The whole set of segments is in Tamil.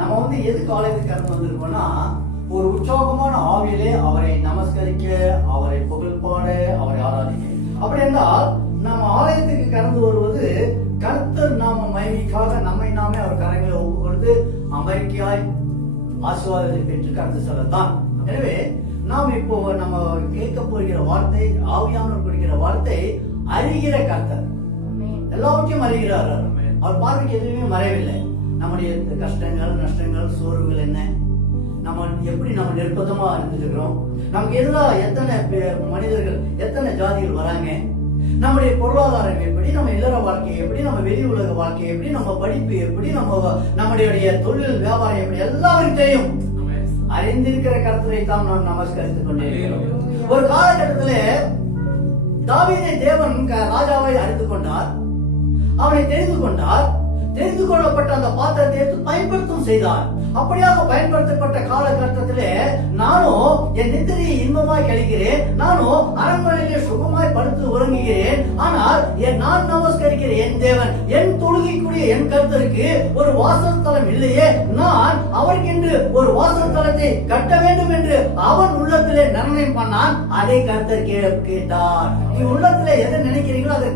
நம்ம எதுக்கு ஆலயத்துக்கு கடந்து வந்திருக்கோம்னா, ஒரு உற்சாகமான ஆவியிலே அவரை நமஸ்கரிக்க, அவரை புகழ்பாட, அவரை ஆராதிக்க. அப்படி என்றால் நம்ம ஆலயத்துக்கு கடந்து வருவது கர்த்தர் நாம மகிமைக்காக நம்மை நாமே அவர் கரங்களை ஒப்பு கொடுத்து அமெரிக்காய் ஆசீர்வாதத்தை பெற்று கடந்து செல்லத்தான். எனவே நாம் இப்போ நம்ம கேட்க போகிற வார்த்தை, ஆவியானவர் கொடுக்கிற வார்த்தை, அறிகிற கர்த்தர் எல்லாவற்றையும் அறிகிறார். அவர் பார்வைக்கு எதுவுமே மறைவில்லை. நம்முடைய கஷ்டங்கள், நஷ்டங்கள், சோர்வுகள் என்ன, நம்ம எப்படி நம்ம நிர்பந்தமா இருந்துருக்கிறோம், நமக்கு எதிராக எத்தனை மனிதர்கள், எத்தனை ஜாதிகள் வராங்க, நம்முடைய பொருளாதாரம் எப்படி, நம்ம இல்லற வாழ்க்கை எப்படி, நம்ம வெளி உலக வாழ்க்கை எப்படி, நம்ம படிப்பு எப்படி, நம்முடைய தொழில் வியாபாரம் எப்படி, எல்லாருக்கும் தெரியும். அறிந்திருக்கிற கர்த்தரை தான் நாம் நமஸ்கரித்துக் கொண்டிருக்கிறோம். ஒரு காலகட்டத்திலே தாவீதை தேவன் ராஜாவை அறிந்து கொண்டார், அவனை தெரிந்து கொண்டார். தெரிந்து கொள்ளப்பட்ட அந்த பாத்திரத்தை எடுத்து பயன்படுத்தும் செய்தார். அப்படியாக பயன்படுத்தப்பட்ட காலகட்டத்திலே நானும் என் நித்திரையை இன்பமாய் கழிக்கிறேன், நானும் அரண்மனையிலே சுகமாய் படுத்து உறங்குகிறேன். ஆனால் நான் நமஸ்கரிக்கிற என் தேவன், என் தொழுகைக்குரிய என் கர்த்தருக்கு ஒரு வாசல் தலம் இல்லையே, நான் அவருக்கென்று ஒரு வாசல் தலத்தை கட்ட வேண்டும் என்று அவன் உள்ளத்திலே நிர்ணயம் பண்ணான். அதை கர்த்தர் கேட்டார். நீ உள்ளத்திலே எதை நினைக்கிறீங்களோ அது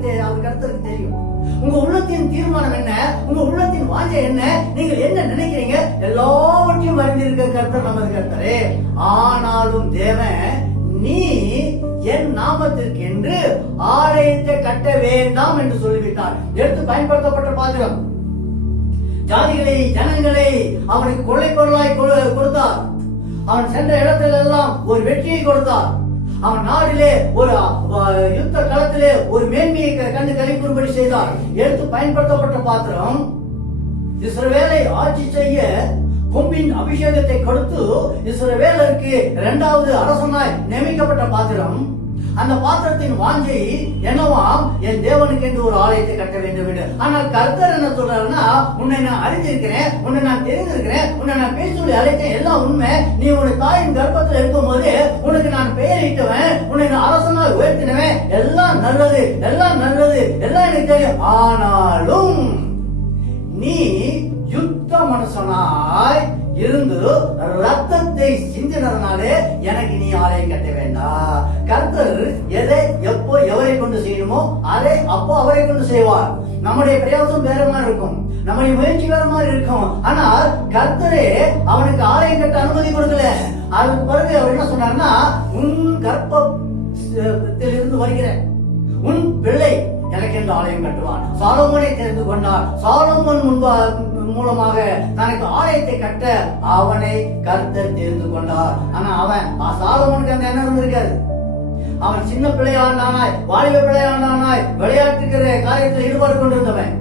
கர்த்தருக்கு தெரியும். உங்க உள்ளத்தின் தீர்மானம் என்ன, உங்க உள்ளத்தின் வாஞ்சை என்ன, நீங்கள் என்ன நினைக்கிறீங்க, எல்லாவற்றையும் அறிந்திருக்க கர்த்தர் நமது கர்த்தரே. ஆனாலும் தேவன், நீ என் நாமத்திற்கு என்று ஆலயத்தை கட்ட வேண்டாம் என்று சொல்லிவிட்டார். எடுத்து பயன்படுத்தப்பட்ட பாத்திரம், ஜாதிகளை, ஜனங்களை அவனுக்கு கொள்ளை பொருளாய் கொடுத்தார். அவன் சென்ற இடத்துல எல்லாம் ஒரு வெற்றியை கொடுத்தார். அவன் நாடிலே ஒரு யுத்த களத்திலே ஒரு மேன்மையை கண்டு கைகூறும்படி செய்தார். எடுத்து பயன்படுத்தப்பட்ட பாத்திரம், இஸ்ரவேலை ஆட்சி செய்ய கொம்பின் அபிஷேகத்தை கொடுத்து இஸ்ரவேலருக்கு இரண்டாவது அரசனாய் நியமிக்கப்பட்ட பாத்திரம். அந்த பாத்திரத்தின் வாஞ்சை என்னவாம், என் தேவனுக்கு என்று ஒரு ஆலயத்தை கட்ட வேண்டும் என்று. ஆனால் கர்த்தர் என்ன சொல்றாருன்னா, உன்னை நான் அறிந்திருக்கிறேன், உன்னை நான் தெரிந்திருக்கிறேன், உன்னை நான் பேசி அழைத்தேன், எல்லாம் உண்மை. நீ உன் தாயின் கர்ப்பத்தில் இருக்கும் போது உனக்கு நான் பெயரிட்டவன், உன்னை நான் அரசனாக உயர்த்தினவன், எல்லாம் நல்லது, எல்லாம் நல்லது, எல்லாம் எனக்கு தெரியும். ஆனாலும் நீ யுத்த மனுஷனாய் இருந்து ரத்தத்தை சிந்தினதனாலே எனக்கு நீ ஆலயம் கட்ட வேண்டாம். கர்த்தர் எதை எப்போ எவரை கொண்டு செய்யணுமோ அதை அப்போ அவரை கொண்டு செய்வார். நம்முடைய பிரயாசம் வேற மாதிரி இருக்கும், நம்முடைய முயற்சி வேற மாதிரி இருக்கும். ஆனால் கர்த்தரே அவனுக்கு ஆலயம் கட்ட அனுமதி கொடுக்கல. அதுக்கு பிறகு அவர் என்ன சொன்னார்னா, உன் கர்ப்பத்தில் இருந்து வருகிற உன் பிள்ளை எனக்கு என்று ஆலயம் கட்டுவான். சாலோமோனை தெரிந்து கொண்டார். சாலோமோன் மூலமாக தனக்கு ஆலயத்தை கட்ட அவனை கர்த்தர் தெரிந்து கொண்டார். ஆனா அவன் சாலோமோனுக்கு அந்த எண்ணம் இருந்திருக்காரு. அவன் சின்ன பிள்ளையாண்டானாய், வாலிப பிள்ளையாண்டானாய், விளையாட்டுக்கிற காரியத்தில் ஈடுபாடு கொண்டிருந்தவன்,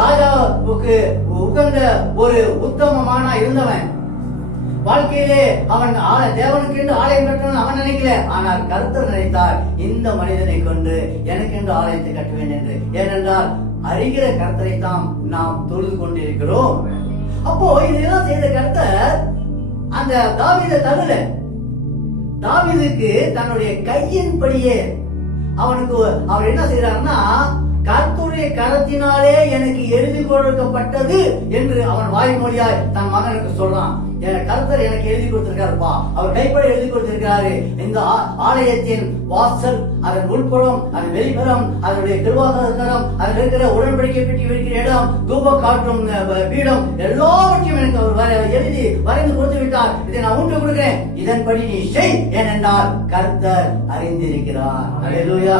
ராஜாவுக்கு உகந்த ஒரு உத்தமமான இருந்தவன். வாழ்க்கையிலே அவன் தேவனுக்கு என்று ஆலயம் கட்டணும் அவன் நினைக்கல. ஆனால் கர்த்தர் நினைத்தார், இந்த மனிதனை கொண்டு எனக்கு என்று ஆலயத்தை கட்டுவேன் என்று. ஏனென்றால் அறிகிற கர்த்தரை தான் நாம் தொழுது கொண்டிருக்கிறோம். அப்போ இதெல்லாம் செய்த கர்த்தர் அந்த தாவீதை தள்ளல. தாவீதுக்கு தன்னுடைய கையின்படியே அவனுக்கு அவர் என்ன செய்யறாருன்னா, கர்த்தருடைய கரத்தினாலே எனக்கு எழுதி கொடுக்கப்பட்டது என்று அவன் வாய்மொழியாய் தன் மகனுக்கு சொல்றான். கர்த்தர் எனக்கு எழுதி கொடுத்திருக்காருப்பா, அவர் கைப்பட எழுதி கொடுத்திருக்கிறாரு. இந்த ஆலயத்தின் வாசல், அதன் உள்புறம், அதன் வெளிப்புறம், அதனுடைய கிருபாசனம், அதில் இருக்கிற உடன்படிக்கை பெட்டி இருக்கிற இடம், தூப காட்டும் பீடம், எல்லாவற்றையும் எனக்கு அவர் எழுதி வரைந்து கொடுத்து விட்டார். இதை நான் உண்டு கொடுக்கிறேன், இதன்படி நீ செய். ஏனென்றால் கர்த்தர் அறிந்திருக்கிறார். அல்லேலூயா.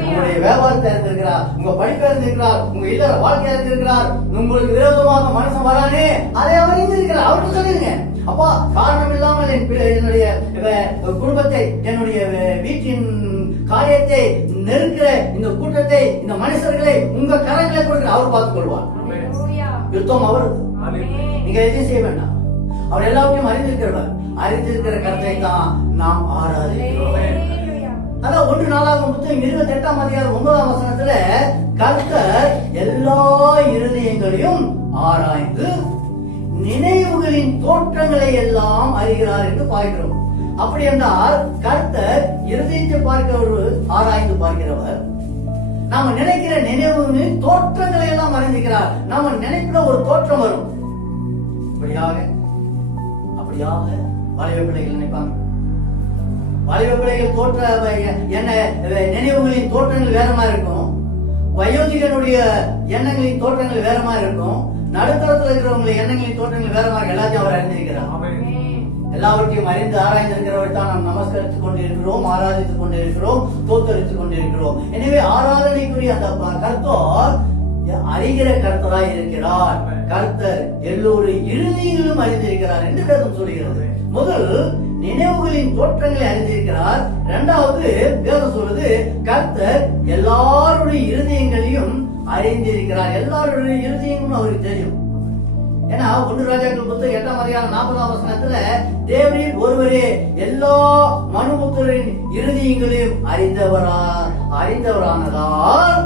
உங்களுடைய வியாபாரத்தை அறிந்திருக்கிறார், உங்க படிப்பை அறிந்திருக்கிறார், உங்க இல்லற வாழ்க்கை அறிந்திருக்கிறார். உங்களுக்கு விரோதமாக மனுஷன் வரானே, அதை அவர் அறிந்திருக்கிறார். அவருக்கு சொல்லுங்க, அப்பா, காரணம் இல்லாமல் என்னுடைய குடும்பத்தை, என்னுடைய வீட்டின் காரியத்தை நெருக்கிற இந்த கூட்டத்தை, இந்த மனுஷர்களை உங்க கரங்களை கொடுக்கிற அவர் பார்த்துக் கொள்வார். யுத்தம் அவர், நீங்க எதையும் செய்ய வேண்டாம். அவர் எல்லாத்தையும் அறிந்திருக்கிறவர். அறிந்திருக்கிற கருத்தை தான் நாம் ஆராதிக்கிறோம். அதான் 1 நாளாகமம் 28ஆம் அதிகாரம் 9ஆம் வசனத்துல கர்த்தர் எல்லா இருதயங்களையும் ஆராய்ந்து நினைவுகளின் தோற்றங்களை எல்லாம் அறிகிறார் என்று பார்க்கிறோம். அப்படி என்றால் கர்த்தர் இருதயத்தை பார்க்கிறவர், ஆராய்ந்து பார்க்கிறவர். நாம நினைக்கிற நினைவுகளின் தோற்றங்களை எல்லாம் அறிந்திருக்கிறார். நாம நினைக்கிற ஒரு தோற்றம் வரும். அப்படியாக வாலிப பிள்ளைகள் நினைப்பாங்க. வாலிப பிள்ளைகள் தோற்ற என்ன நினைவுகளின் தோற்றங்கள் வேற மாதிரி இருக்கும். வயோதிகனுடைய எண்ணங்களின் தோற்றங்கள் வேற மாதிரி இருக்கும். நடுத்தரத்தில் இருக்கிறவங்களுடைய எண்ணங்களின் தோற்றங்கள் வேற மாதிரி. எல்லாத்தையும் அவர் அறிந்திருக்கிறார். எல்லாவற்றையும் அறிந்து ஆராய்ந்திருக்கிறவர் தான் நாம் நமஸ்கரித்துக் கொண்டிருக்கிறோம், ஆராதித்துக் கொண்டிருக்கிறோம், தோத்தரித்துக் கொண்டிருக்கிறோம். எனவே ஆராதனைக்குரிய அந்த கர்த்தர் அறிகிற கர்த்தராய் இருக்கிறார். கர்த்தர் எல்லோரும் இறுதியிலும் அறிந்திருக்கிறார் என்று வேதம் சொல்கிறது. முதல் நினைவுகளின் தோற்றங்களை அறிந்திருக்கிறார். இரண்டாவது வேதம் சொல்றது கர்த்தர் எல்லாருடைய இருதயங்களையும் அறிந்திருக்கிறார். எல்லாருடைய இருதயங்களும் அவருக்கு தெரியும். ஏன்னா 1 ராஜாக்கள் புத்தகம் 8ஆம் அதிகாரம் 40ஆம் வசனத்துல தேவரீர் ஒருவரே எல்லா மனுபுத்திரரின் இருதயங்களையும் அறிந்தவரானதால்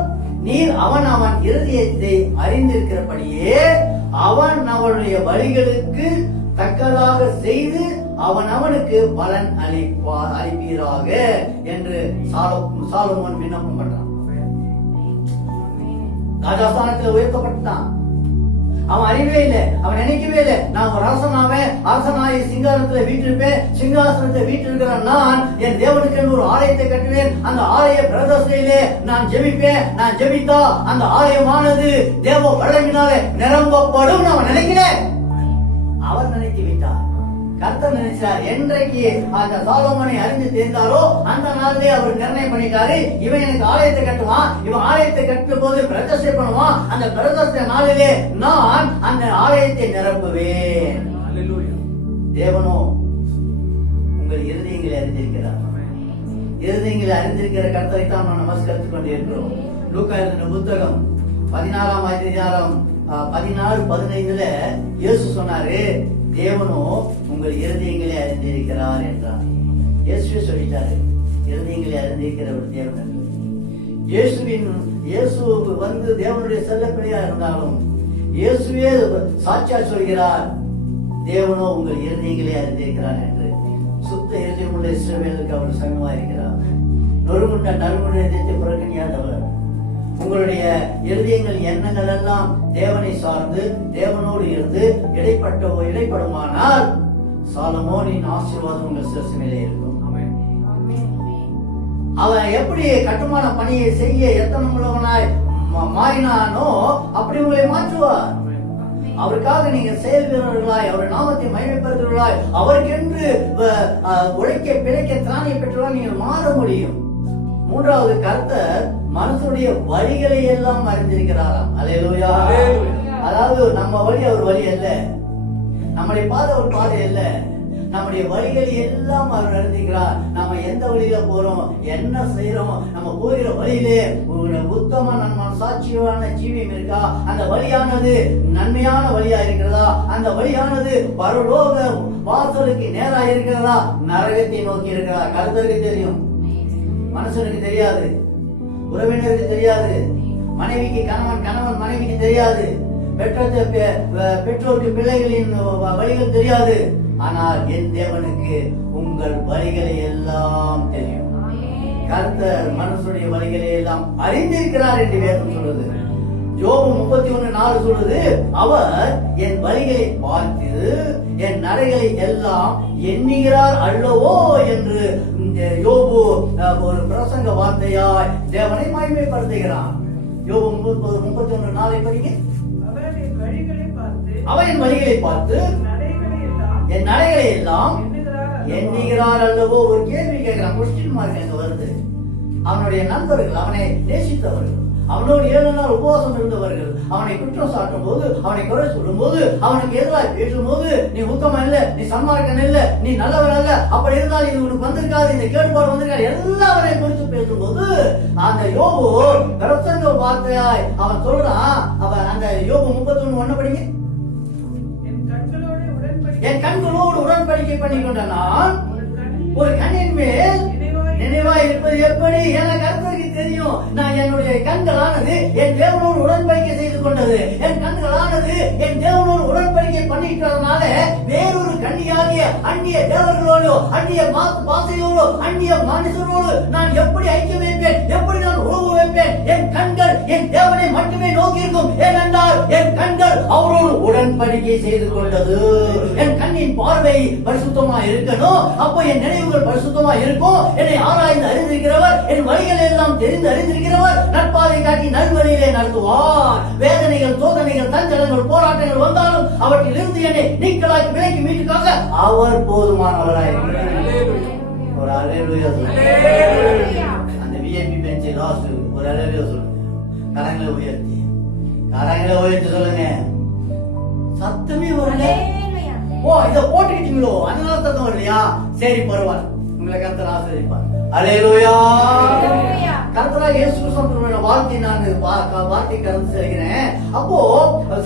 நீர் அவன் இருதயத்தை அறிந்திருக்கிறபடியே அவனுடைய வழிகளுக்கு தக்கதாக செய்து அவனுக்கு பலன் அளிப்பீராக என்று சாலமோன் விண்ணப்பம் பண்றான். ராஜஸ்தானத்தில் உயர்த்தப்பட்டான். அவன் அறிவே இல்லை, அவன் நினைக்கவே இல்லை நான் ஒரு அரசனாய் சிங்காசனத்துல வீட்டிருப்பேன், சிங்காசனத்தை வீட்டிருக்கிற நான் என் தேவனுக்கு ஒரு ஆலயத்தை கட்டுவேன், அந்த ஆலய பிரதர்சனையிலே நான் ஜெபிப்பேன், நான் ஜெபித்தா அந்த ஆலயமானது தேவ வல்லமையினாலே நிரம்பப்படும். அவன் நினைக்கிறேன், அவர் நினைத்து விட்டார். கர்த்தர் நினைச்சார். என்றைக்கு அந்த சாலோமோனை அறிந்து தெரிந்தாரோ அந்த நாளிலே அவர் நிர்ணயம் பண்ணிட்டாரு, இவன் எனக்கு ஆலயத்தை கட்டுவான், இவன் ஆலயத்தை கட்டும் போது பிரதிஷ்டை பண்ணுவான், அந்த பிரதிஷ்டை நாளிலே நான் அந்த ஆலயத்தை நிரப்புவேன். தேவனோ உங்கள் இருதயங்களை அறிந்திருக்கிறார். இருதயங்களை அறிந்திருக்கிற கர்த்தரை தான் நாம் நமஸ்கரித்துக் கொண்டிருக்கிறோம். லூக்கா எழுதின புத்தகம் 16ஆம் அதிகாரம் 16-15 இயேசு சொன்னாரு, தேவனோ உங்கள் இருதயங்களை அறிந்திருக்கிறார் என்றார். இயேசுவே சொல்லிட்டாரு, இருதயங்களை அறிந்திருக்கிறவர் தேவன் என்று. இயேசு வந்து தேவனுடைய செல்லப்பிள்ளையா இருந்தாலும் இயேசுவே சாட்சியா சொல்கிறார், தேவனோ உங்கள் இருதயங்களை அறிந்திருக்கிறார் என்று. சுத்த இருதயம் உள்ள இஸ்ரவேலுக்கு அவர் சமமா இருக்கிறார். நொறுங்குண்ட நறுங்குண்ட இதயத்தை புறக்கணியாதவர். உங்களுடைய இருதயங்கள் எண்ணங்கள் எல்லாம் தேவனை சார்ந்து தேவனோடு இருந்து இடைப்படுமானால் சாலமோனின் ஆசீர்வாதம் உங்கள் சிரசு மேலே இருக்கும். அவன் எப்படி கட்டுமான பணியை செய்ய எத்தனை உள்ளவனாய் மாறினானோ அப்படி உங்களை மாற்றுவார். அவருக்காக நீங்க செயல் வீரர்களாய், அவர் நாமத்தை மகிமைப்படுத்துவர்களாய், அவருக்கென்று உழைக்க பிழைக்க திராணியை பெற்றவர்களாய் நீங்கள் மாற முடியும். மூன்றாவது, கர்த்தர் மனசுடைய வழிகளை எல்லாம் அறிந்திருக்கிறாராம். அல்லேலூயா. அதாவது நம்ம வழி அவர் வழி அல்ல, நம்முடைய பாதை ஒரு பாதை அல்ல, நம்முடைய வழிகளை எல்லாம் அவர் அறிந்திருக்கிறார். நம்ம எந்த வழியில போறோம், என்ன செய்யறோம், நம்ம போகிற வழியிலே உத்தம நன்மான சாட்சியான ஜீவியம் இருக்கா, அந்த வழியானது நன்மையான வழியா இருக்கிறதா, அந்த வழியானது பரலோக வாசலுக்கு நேரா இருக்கிறதா, நரகத்தை நோக்கி இருக்கிறதா. கர்த்தருக்கு தெரியும், மனுஷனுக்கு தெரியாது, உறவினருக்கு தெரியாது, மனைவிக்கு கணவன் மனைவிக்கு தெரியாது, பெற்றோருக்கு பிள்ளைகளின் வழிகள் தெரியாது. ஆனால் என் தேவனுக்கு உங்கள் வழிகளை எல்லாம் தெரியும். கர்த்தர் மனுஷனுடைய வழிகளை எல்லாம் அறிந்திருக்கிறார் என்று வேதம் சொல்லுது. யோபு 31:4 சொல்லுது, அவர் என் வழிகளை பார்த்து என் நடைகளை எல்லாம் எண்ணுகிறார் அல்லவோ என்று யோபு ஒரு பிரசங்க வார்த்தையாய் தேவனை மகிமைப்படுத்துகிறான். யோபு 31:4 படிங்க. அவர் என் வழிகளை பார்த்து என் நடைகளை எல்லாம் எண்ணுகிறார் அல்லவோ. ஒரு கேள்வி கேட்கிறான், கொஸ்டின் மார்க் அங்க வருது. அவனுடைய நண்பர்கள், அவனை நேசித்தவர்கள், அவனோடு 7 நாள் உபவாசம் இருந்தவர்கள் அவனை குற்றம் சாட்டும் போது, அவனை குறை சொல்லும் போது, அவனுக்கு எதிராக பேசும் போது, நீ உத்தமன் இல்ல, நீ சன்மார்க்கன் இல்ல, நீ நல்லவர் அல்ல, அப்படி இருந்தால் இது உனக்கு வந்திருக்காது, இந்த கேடுபாடு வந்திருக்காது, எல்லாவரை குறித்து பேசும்போது அந்த யோபு பிரசங்க வார்த்தையாய் அவன் சொல்றான். அவன் அந்த யோபு 31:1 படிங்க. என் கண்களோடு உடன்படிக்கை பண்ணி கொண்ட நான் ஒரு கண்ணின் மேல் நினைவாய் இருப்பது எப்படி? எனக்கு கர்த்தருக்கு தெரியும். நான் என்னுடைய கண்களானது என் தேவனோடு உடன்படிக்கை செய்து கொண்டது. என் கண்களானது என் தேவனோடு உடன்படிக்கை உடன்படிக்கை பண்ணிக்கிறதுனால வேறொரு கன்னியாகிய அந்நிய தேவர்களோடு, அந்நிய பாசையோடு, அந்நிய மனுஷரோடு நான் எப்படி ஐக்கியம் வைப்பேன்? எப்படி நான் உறவு வைப்பேன்? என் கண்கள் என் தேவனை மட்டுமே நோக்கி இருக்கும். ஏனென்றால் என் கண்கள் அவரோடு உடன்படிக்கை செய்து கொண்டது. என் கண்ணின் பார்வை பரிசுத்தமா இருக்கணும். அப்போ என் நினைவுகள் பரிசுத்தமா இருக்கும். என்னை ஆராய்ந்து அறிந்திருக்கிறவர், என் வழிகளை எல்லாம் தெரிந்து அறிந்திருக்கிறவர் நட்பாதை காட்டி நல்வழியிலே நடத்துவார். வேதனைகள், சோதனைகள், தஞ்சலங்கள், போராட்டங்கள் வந்தாலும் அவற்றிலிருந்து என்னை நீக்கலாக்கி விலைக்கு மீட்டுக்காக அவர் போதுமானவராய் இருக்கிறார். ஒரு அல்லேலூயா சொல்லுங்க. அந்த விஐபி பெஞ்சை லாஸ்ட் ஒரு அல்லேலூயா சொல்லுங்க. கரங்களை உயர்த்தி சொல்லுங்க. சத்தமே வரல. ஓ, இத போட்டுக்கிட்டீங்களோ, அதனால சத்தம் வரலையா? சரி, பரவாயில்ல. உங்களை கர்த்தர் ஆசீர்வதிப்பார். அல்லேலூயா. கர்த்தராகிய இயேசு கிறிஸ்துவின் வார்த்தை நான் வார்த்தை கடந்து செல்கிறேன். அப்போ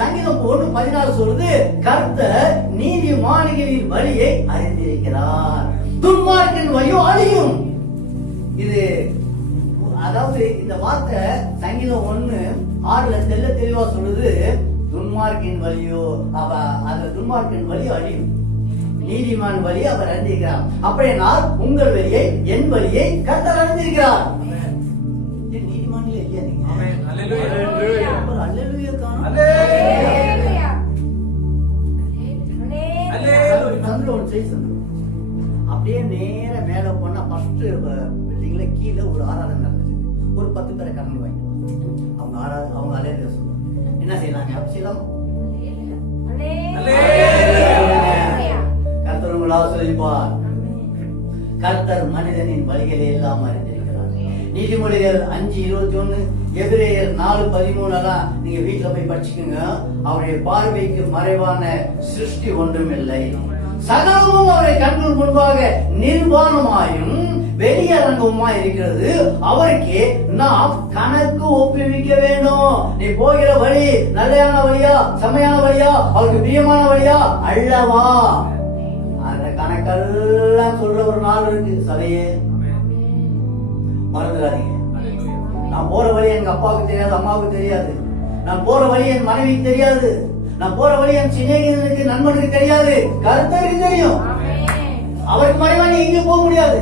சங்கீதம் 1:14 சொல்லுது, கர்த்தர் நீதிமான்களின் வழியை அறிந்திருக்கிறார், துன்மார்க்கரின் வழியோ அழியும். இது அதாவது இந்த வார்த்தை சங்கீதம் 1:6 தெல்ல தெளிவா சொல்லுது, துன்மார்க்கின் வழியோ துன்மார்க்கின் வழியோ அழியும், நீதிமான் வழியை அவர் அறிந்திருக்கிறார். அப்படினால் உங்கள் வழியை, என் வழியை கர்த்தர் அறிந்திருக்கிறார். நீதிமான்களே இல்லையா நீங்க? அல்லேலூயா காணோம். அப்படியே நேர மேல போனா ஃபர்ஸ்ட் பில்டிங்ல கீழே ஒரு ஆராதனை நடந்துச்சு. ஒரு 10 பேரை கடந்து வாங்கிட்டு அவங்க அல்லேலூயா சொல்லுவாங்க. என்ன செய்யலாங்க? அப்படி செய்யலாம். கர்த்தர் உங்களை ஆசீர்வதிப்பார். கர்த்தர் மனிதனின் வழிகளை எல்லாம் அறிந்திருக்கிறார். நீதிமொழிகள் 5:21, எபிரேயர் 4:13 நீங்க வீட்டுல போய் படிச்சுக்கோங்க. அவருடைய பார்வைக்கு மறைவான சிருஷ்டி ஒன்றுமில்லை, சகலமும் அவரை கண்கள் முன்பாக நிர்வாணமாயும் வெளியரங்கமாய் இருக்கிறது. அவருக்கே நாம் கணக்கு ஒப்புவிக்க வேண்டும். நீ போகிற வழி நல்லையான வழியா, செம்மையான வழியா, அவருக்கு பிரியமான வழியா அல்லவா? அந்த கணக்கெல்லாம் சொல்ற ஒரு நாள் இருக்கு. சபையே மறந்துடாதீங்க. நான் போற வழி எங்க அப்பாவுக்கு தெரியாது, அம்மாவுக்கு தெரியாது. நான் போற வழி என் மனைவிக்கு தெரியாது. நான் போற வழி என் சிநேகிதனுக்கு, நண்பனுக்கு தெரியாது. கர்த்தருக்கு தெரியும். அவருக்கு மறைவா நீ இங்க போக முடியாது.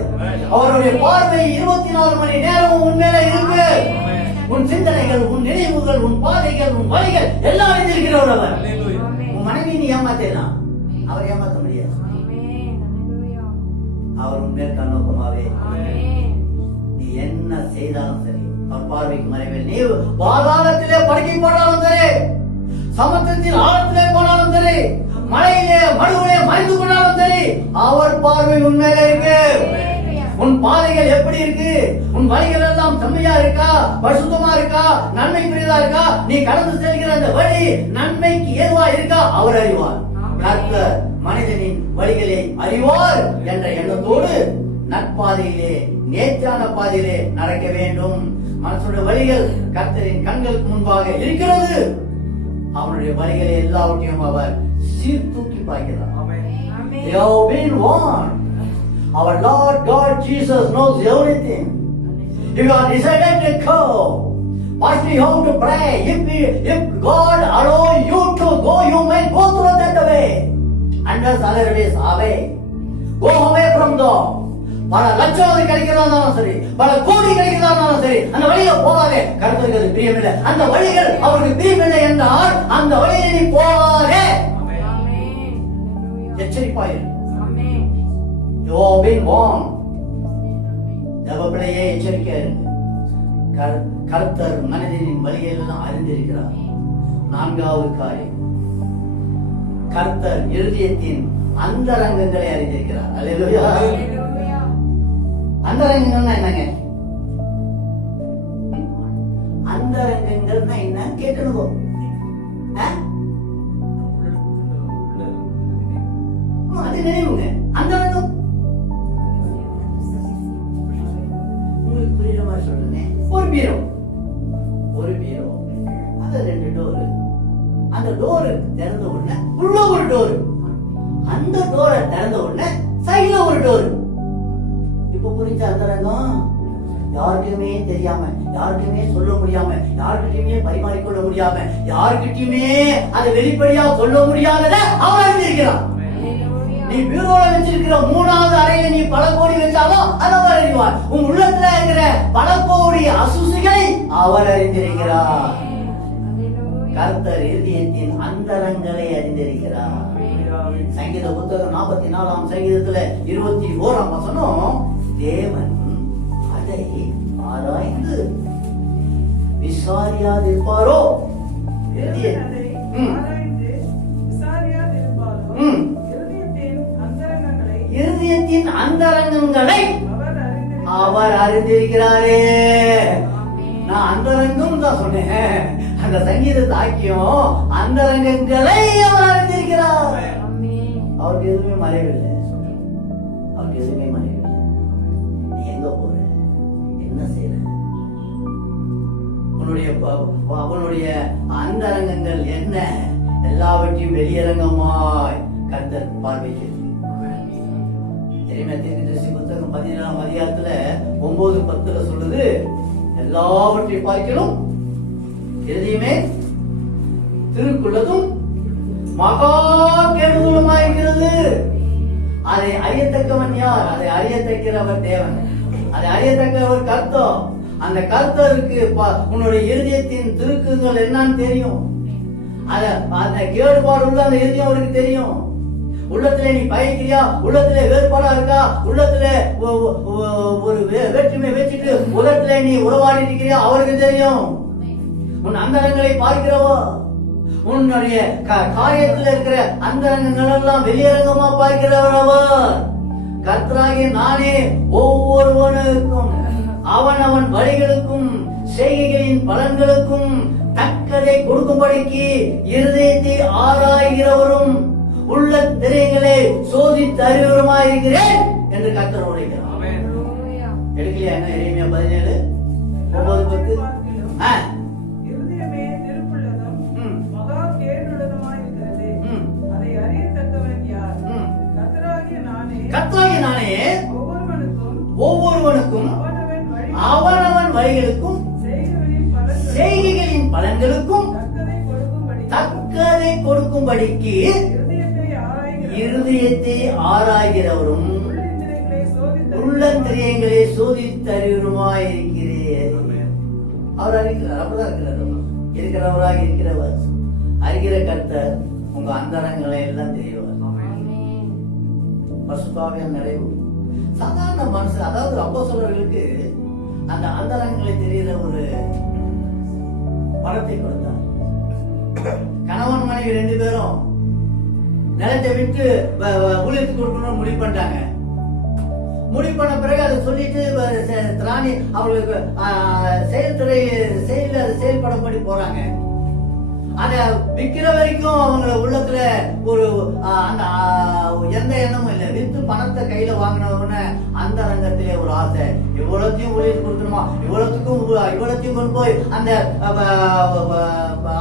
அவருடைய பார்வை 24 மணி நேரமும் உன் மேல இருக்கு. உன் சிந்தனைகள், உன் நினைவுகள், உன் பாதைகள், உன் வழிகள் எல்லாம் அறிந்திருக்கிறவர் அவர். உன் மனைவி நீ ஏமாத்தலாம், அவர் ஏமாத்த முடியாது. அவர் உன் மேல் கண்ணோக்கமாவே நீ என்ன செய்தாலும் சரி, அவர் பார்வைக்கு மறைவில். நீ பாதாளத்திலே படுக்கை போனாலும் சரி, சமுத்திரத்தின் ஆழத்திலே போனாலும் சரி, மழையிலே மடுவிலே மறைந்து போனாலும் சரி, அவர் பார்வை உண்மையில இருக்கு. உன் பாதைகள் எப்படி இருக்கு? உன் வழிகள் எல்லாம் செம்மையா இருக்கா? பரிசுத்தமா இருக்கா? நன்மைக்குரியதா இருக்கா? நீ கடந்து செல்கிற அந்த வழி நன்மைக்கு ஏதுவா இருக்கா? அவர் அறிவார். கர்த்தர் மனிதனின் வழிகளை அறிவார் என்ற எண்ணத்தோடு நட்பாதையிலே, நேற்றான பாதையிலே நடக்க வேண்டும். மனசுடைய வழிகள் கர்த்தரின் கண்களுக்கு முன்பாக இருக்கிறது. அவனுடைய வழிகளை எல்லாவற்றையும் அவர் சீர்தூக்கி பார்க்கிறார். They have been warned. Our Lord God Jesus knows everything. If you are decided to go, first you have to pray. If God allow you to go, you may go through that way. And there's other ways away. Go away from them. பல லட்சம் கிடைக்கிறதாலும் சரி, பல கோடி கிடைக்கிறதாலும் சரி, அந்த வழியில போகாதே. கர்த்தருக்கு அது பிரியமில்லை. அந்த வழிகள் அவருக்கு பிரியமில்லை என்றால் அந்த வழியை நீ போகாதே. எச்சரிப்பாயிரு. You have been warned. தேவபிள்ளையே எச்சரிக்கையாயிருங்க. கர்த்தர் மனிதனின் வழியெல்லாம் அறிந்திருக்கிறார். 4வது காரியம், கர்த்தர் இருதயத்தின் அந்தரங்கங்களை அறிந்திருக்கிறார். அல்லேலூயா. அந்தரங்கங்கள்னா என்னங்க? அந்தரங்கங்கள்னா என்ன கேட்கணும். அது நினைவுங்க. அந்தரங்கம் உங்களுக்கு புரியுற மாதிரி சொல்றேன். ஒரு பீரோ, அது 2 டோரு. அந்த டோரு திறந்த உடனே உள்ள ஒரு டோரு, அந்த டோரை திறந்த உடனே சைடுல ஒரு டோரு. இப்ப புரிஞ்ச அந்தரங்கம்? யாருக்குமே தெரியாம, யாருக்குமே சொல்ல முடியாம, யாருக்கிட்டயுமே பரிமாறிக்கொள்ள முடியாம, யாருக்கிட்டயுமே அதை வெளிப்படையா சொல்ல முடியாதத அவர் அறிந்திருக்கிறார். நீ பீரோல வச்சிருக்கிற 3வது அறையில நீ பல கோடி வச்சாலும் அதை அவர் அறிவார். உன் உள்ளத்துல இருக்கிற பல கோடி அசுசிகளை அவர் அறிந்திருக்கிறார். கர்த்தர் இருதயத்தின் அந்தரங்களை அறிந்திருக்கிறார். சங்கீத புத்தகம் 44ஆம் சங்கீதத்துல 21ஆம் வசனம், தேவன் அதை ஆராய்ந்து விசாரியாதிருப்பாரோ? இருதயத்தின் அந்தரங்கங்களை அவர் அறிந்திருக்கிறாரே. நான் அந்தரங்கம் தான் சொன்னேன். அந்த சங்கீத தாக்கியம் அந்தரங்கங்களை அவர் அறிந்திருக்கிறார். அவருக்கு எதுவுமே மறைவில்லை. அவருக்கு எதுவுமே மறைவில்லை. நீ எங்க போற, என்ன செய்யற, உன்னுடைய அந்தரங்கங்கள் என்ன, எல்லாவற்றையும் வெளியரங்கமாய் கர்த்தர் பார்வைக்கு. புத்தகம் 17ஆம் அதிகாரத்துல 9:10 சொல்லுது, எல்லாவற்றையும் பார்க்கணும் எதையுமே திருக்குள்ளதும் மகா கெடுதலுமாயிருக்கிறது. அதை அறியத்தக்கவன் யார்? அதை அறியத்தக்கிறவர் தேவன். அதை அறியத்தக்கவர் கர்த்தர். அந்த கர்த்தருக்கு உன்னுடைய இருதயத்தின் திருக்குகள் என்னன்னு தெரியும். அந்த கேடுபாடு உள்ள அந்த இருதயம் அவருக்கு தெரியும். உள்ளத்துல நீ பயக்கிறியா, உள்ளத்துல வேறுபாடா இருக்கா, உள்ளத்துல ஒரு வேற்றுமை வச்சுட்டு உலகத்துல நீ உறவாடி இருக்கிறியா, அவருக்கு தெரியும். உன் அந்தரங்களை பார்க்கிறவோ, உன்னுடைய காரியத்தில் இருக்கிற அந்தரங்கங்கள் எல்லாம் வெளியரங்கமா பார்க்கிறவர் அவர். கர்த்தராகிய நானே ஒவ்வொருவனுக்கும் அவன் வழிகளுக்கும் செய்கைகளின் பலன்களுக்கும் தக்கதை கொடுக்கும்படிக்கு இருதயத்தை ஆராய்கிறவரும் உள்ள திரைகளை சோதித்து அறிவுறுமாயிருக்கிறேன் என்று கர்த்தர் உரைக்கிறார். எடுக்கலையா? என்ன எரேமியா 17:9-10. கர்த்தராகிய நானே ஒவ்வொருவனுக்கும் அவனவன் வழிகளுக்கும் செய்கைகளின் பலன்களுக்கும் தக்கதை கொடுக்கும்படிக்கு இருதயத்தை ஆராய்கிறவரும் உள்ளந்திரியங்களை சோதித்து அறிவுறுமாயிருக்கிறேன். அவர் அறிகிறார். அப்படிதான் இருக்கிறவராக இருக்கிறவர், அறிகிற கர்த்தர் உங்க அந்தரங்களை எல்லாம் தெரியவர். பசுதாவின் நிறைவு சாதாரண மனுஷன், அதாவது அப்போஸ்தலர்களுக்கு அந்த அந்தரங்களை தெரிகிற ஒரு படத்தை கொடுத்தார். கணவன் மனைவி 2 பேரும் நிலத்தை விட்டு ஊழியத்துக்கு கொடுக்கணும்னு முடிவு பண்ணிட்டாங்க. முடிவு பண்ண பிறகு அதை சொல்லிட்டு ராணி அவங்களுக்கு செயல்படப்படி போறாங்க. அத விக்கிற வரைக்கும் அவங்க உள்ளத்துல ஒரு அந்த எந்த எண்ணமும் இல்லை. வித்து பணத்தை கையில வாங்கினவன அந்த ரங்கத்திலே ஒரு ஆசை, இவ்வளத்தையும் ஊழியத்துக்கு கொடுக்கணுமா, இவ்வளத்தையும் கொண்டு போய் அந்த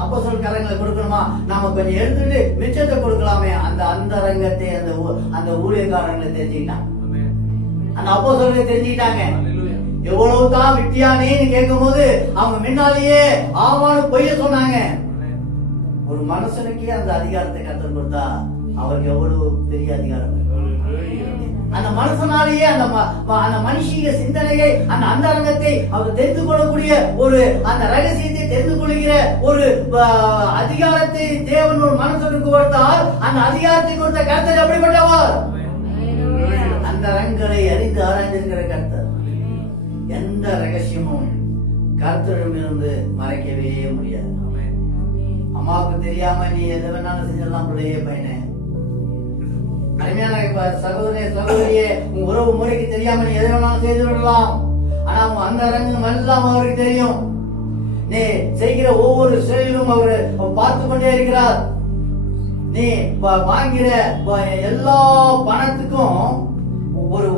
அப்போஸ்தலர் கரங்களை கொடுக்கணுமா, நாம கொஞ்சம் எடுத்துட்டு மிச்சத்தை கொடுக்கலாமே. அந்த ரங்கத்தை அந்த ஊழியக்காரங்களை தெரிஞ்சுக்கிட்டாங்க, அந்த அப்போஸ்தலரை தெரிஞ்சுக்கிட்டாங்க. எவ்வளவுதான் விட்டியானேன்னு கேட்கும் போது அவங்க முன்னாலேயே ஆமான்னு பொய்ய சொன்னாங்க. ஒரு மனுஷனுக்கே அந்த அதிகாரத்தை கற்றுக் கொடுத்தா அவருக்கு எவ்வளவு பெரிய அதிகாரம். அந்த மனுஷனாலேயே அந்த மனுஷிய சிந்தனையை, அந்த அந்தரங்கத்தை அவர் தெரிந்து கொள்ளக்கூடிய ஒரு அந்த ரகசியத்தை தெரிந்து கொள்கிற ஒரு அதிகாரத்தை தேவன் ஒரு மனுஷனுக்கு கொடுத்தால் அந்த அதிகாரத்தை கொடுத்த கர்த்தர் எப்படிப்பட்டவர்? அந்த ரங்களை அறிந்து ஆராய்ந்திருக்கிற கர்த்தர். எந்த ரகசியமும் கர்த்தரிடமிருந்து மறைக்கவே முடியாது. அம்மாவுக்கு தெரியாம நீ எதை வேணாலும் செஞ்சிடலாம் பிள்ளையே பையனே. அருமையான சகோதரியே, உன் உறவு முறைக்கு தெரியாம நீ எதை வேணாலும் செய்து விடலாம். ஆனா அந்த ரங்கம் எல்லாம் அவருக்கு தெரியும். நீ செய்கிற ஒவ்வொரு செயலும் அவரு பார்த்து கொண்டே இருக்கிறார். நீ வாங்குகிற எல்லா பணத்துக்கும் ஒரு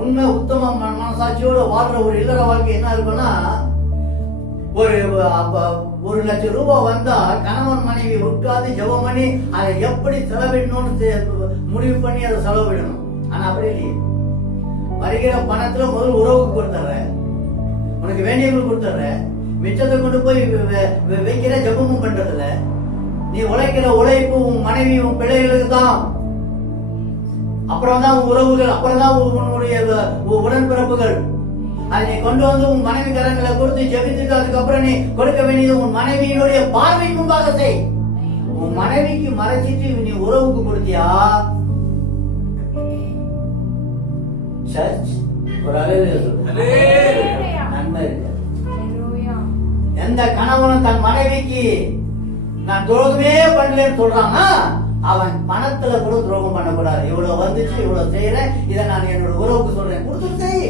உண்மை உத்தம மனசாட்சியோட வாழ்ற ஒரு இல்லற வாழ்க்கை என்ன இருக்குன்னா, ஒரு 1,00,000 ரூபாய் வந்தா கணவன் மனைவி உட்கார்ந்து ஜெபம் பண்ணி அதை எப்படி செலவிடணும்னு முடிவு பண்ணி அதை செலவிடணும். ஆனா அப்படி இல்லையே. வருகிற பணத்துல முதல் உறவுக்கு கொடுத்துற, உனக்கு வேண்டியவங்களுக்கு கொடுத்துட்ற, மிச்சத்தை கொண்டு போய் வைக்கிற, ஜெபமும் பண்றதில்ல. நீ உழைக்கிற உழைப்பு உன் மனைவி உன் பிள்ளைகளுக்கு தான், அப்புறம் தான் உன் உறவுகள், அப்புறம் தான் உன்னுடைய உடன்பிறப்புகள். அதை நீ கொண்டு வந்து உன் மனைவி கரங்களை கொடுத்து ஜெபித்துட்டு அதுக்கப்புறம் நீ கொடுக்க வேண்டியது உன் மனைவியினுடைய பார்வை முன்பாக செய். உன் மனைவிக்கு மறைச்சிட்டு நீ உறவுக்கு கொடுத்தியா? சர்ச் ஒரு நன்மை இருக்கு. எந்த கணவனும் தன் மனைவிக்கு நான் துரோகமே பண்ணலன்னு சொல்றான்னா அவன் பணத்துல கூட துரோகம் பண்ணக்கூடாது. இவ்வளவு வந்துச்சு, இவ்வளவு செய்யறேன், இதை நான் என்னோட உறவுக்கு சொல்றேன், கொடுத்துட்டு செய்.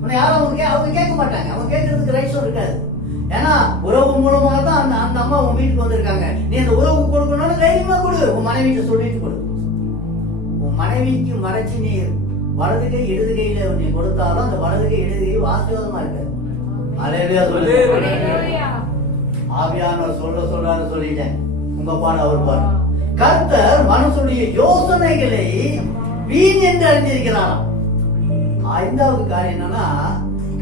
உன்னை யாரும் அவங்க கேட்க மாட்டாங்க, அவங்க கேட்கறதுக்கு ரைட்ஸும் இருக்காது. ஏன்னா உறவு மூலமாக தான் அந்த அம்மா உன் வீட்டுக்கு வந்திருக்காங்க. நீ அந்த உறவுக்கு கொடுக்கணும்னு தைரியமா கொடு, உன் மனைவிக்கு சொல்லிட்டு கொடு. உன் மனைவிக்கு மறைச்சு நீ வலது கை இடது கையில நீ கொடுத்தாலும் அந்த வலது கை இடது கை ஆசீர்வாதமா இருக்கு. அல்லேலூயா சொல்லு. ஆவியானவர் சொல்றாரு சொல்லிட்டேன். உங்க பாடு அவர் பாடு. கர்த்தர் மனுஷனுடைய யோசனைகளை வீண் என்று அறிந்திருக்கிறாராம். ஐந்தாவது காரியம் என்னன்னா,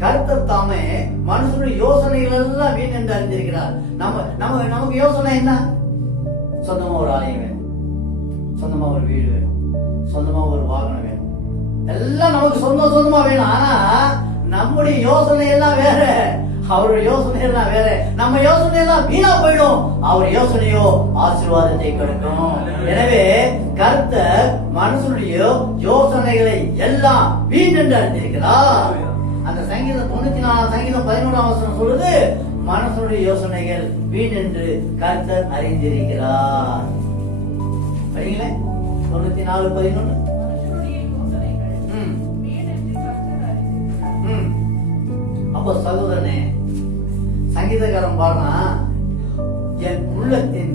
கர்த்தர் தாமே மனுஷனுடைய யோசனைகள் எல்லாம் வீண் என்று அறிந்திருக்கிறார். நமக்கு யோசனை என்ன? சொந்தமா ஒரு ஆலயம் வேணும், சொந்தமா ஒரு வீடு வேணும், சொந்தமா ஒரு வாகனம் வேணும், எல்லாம் நமக்கு சொந்தமா வேணும். ஆனா நம்முடைய யோசனை எல்லாம் வேற, அவருடைய யோசனை எல்லாம் வேற. நம்ம யோசனை எல்லாம் வீணா போயிடும், அவர் யோசனையோ ஆசீர்வாதத்தை கொடுக்கும். எனவே கர்த்தர் மனுஷனுடைய யோசனைகளை எல்லாம் வீண் என்று அறிந்திருக்கிறார். அந்த சங்கீதம் 94 சங்கீதம் 11ஆம் வசனம் சொல்லுது, மனுஷனுடைய யோசனைகள் வீண் என்று கர்த்தர் அறிந்திருக்கிறார். படிங்களே 94:11. அப்போ சகோதரனே, சங்கீதக்காரன் பாடுனா, என் உள்ளத்தின்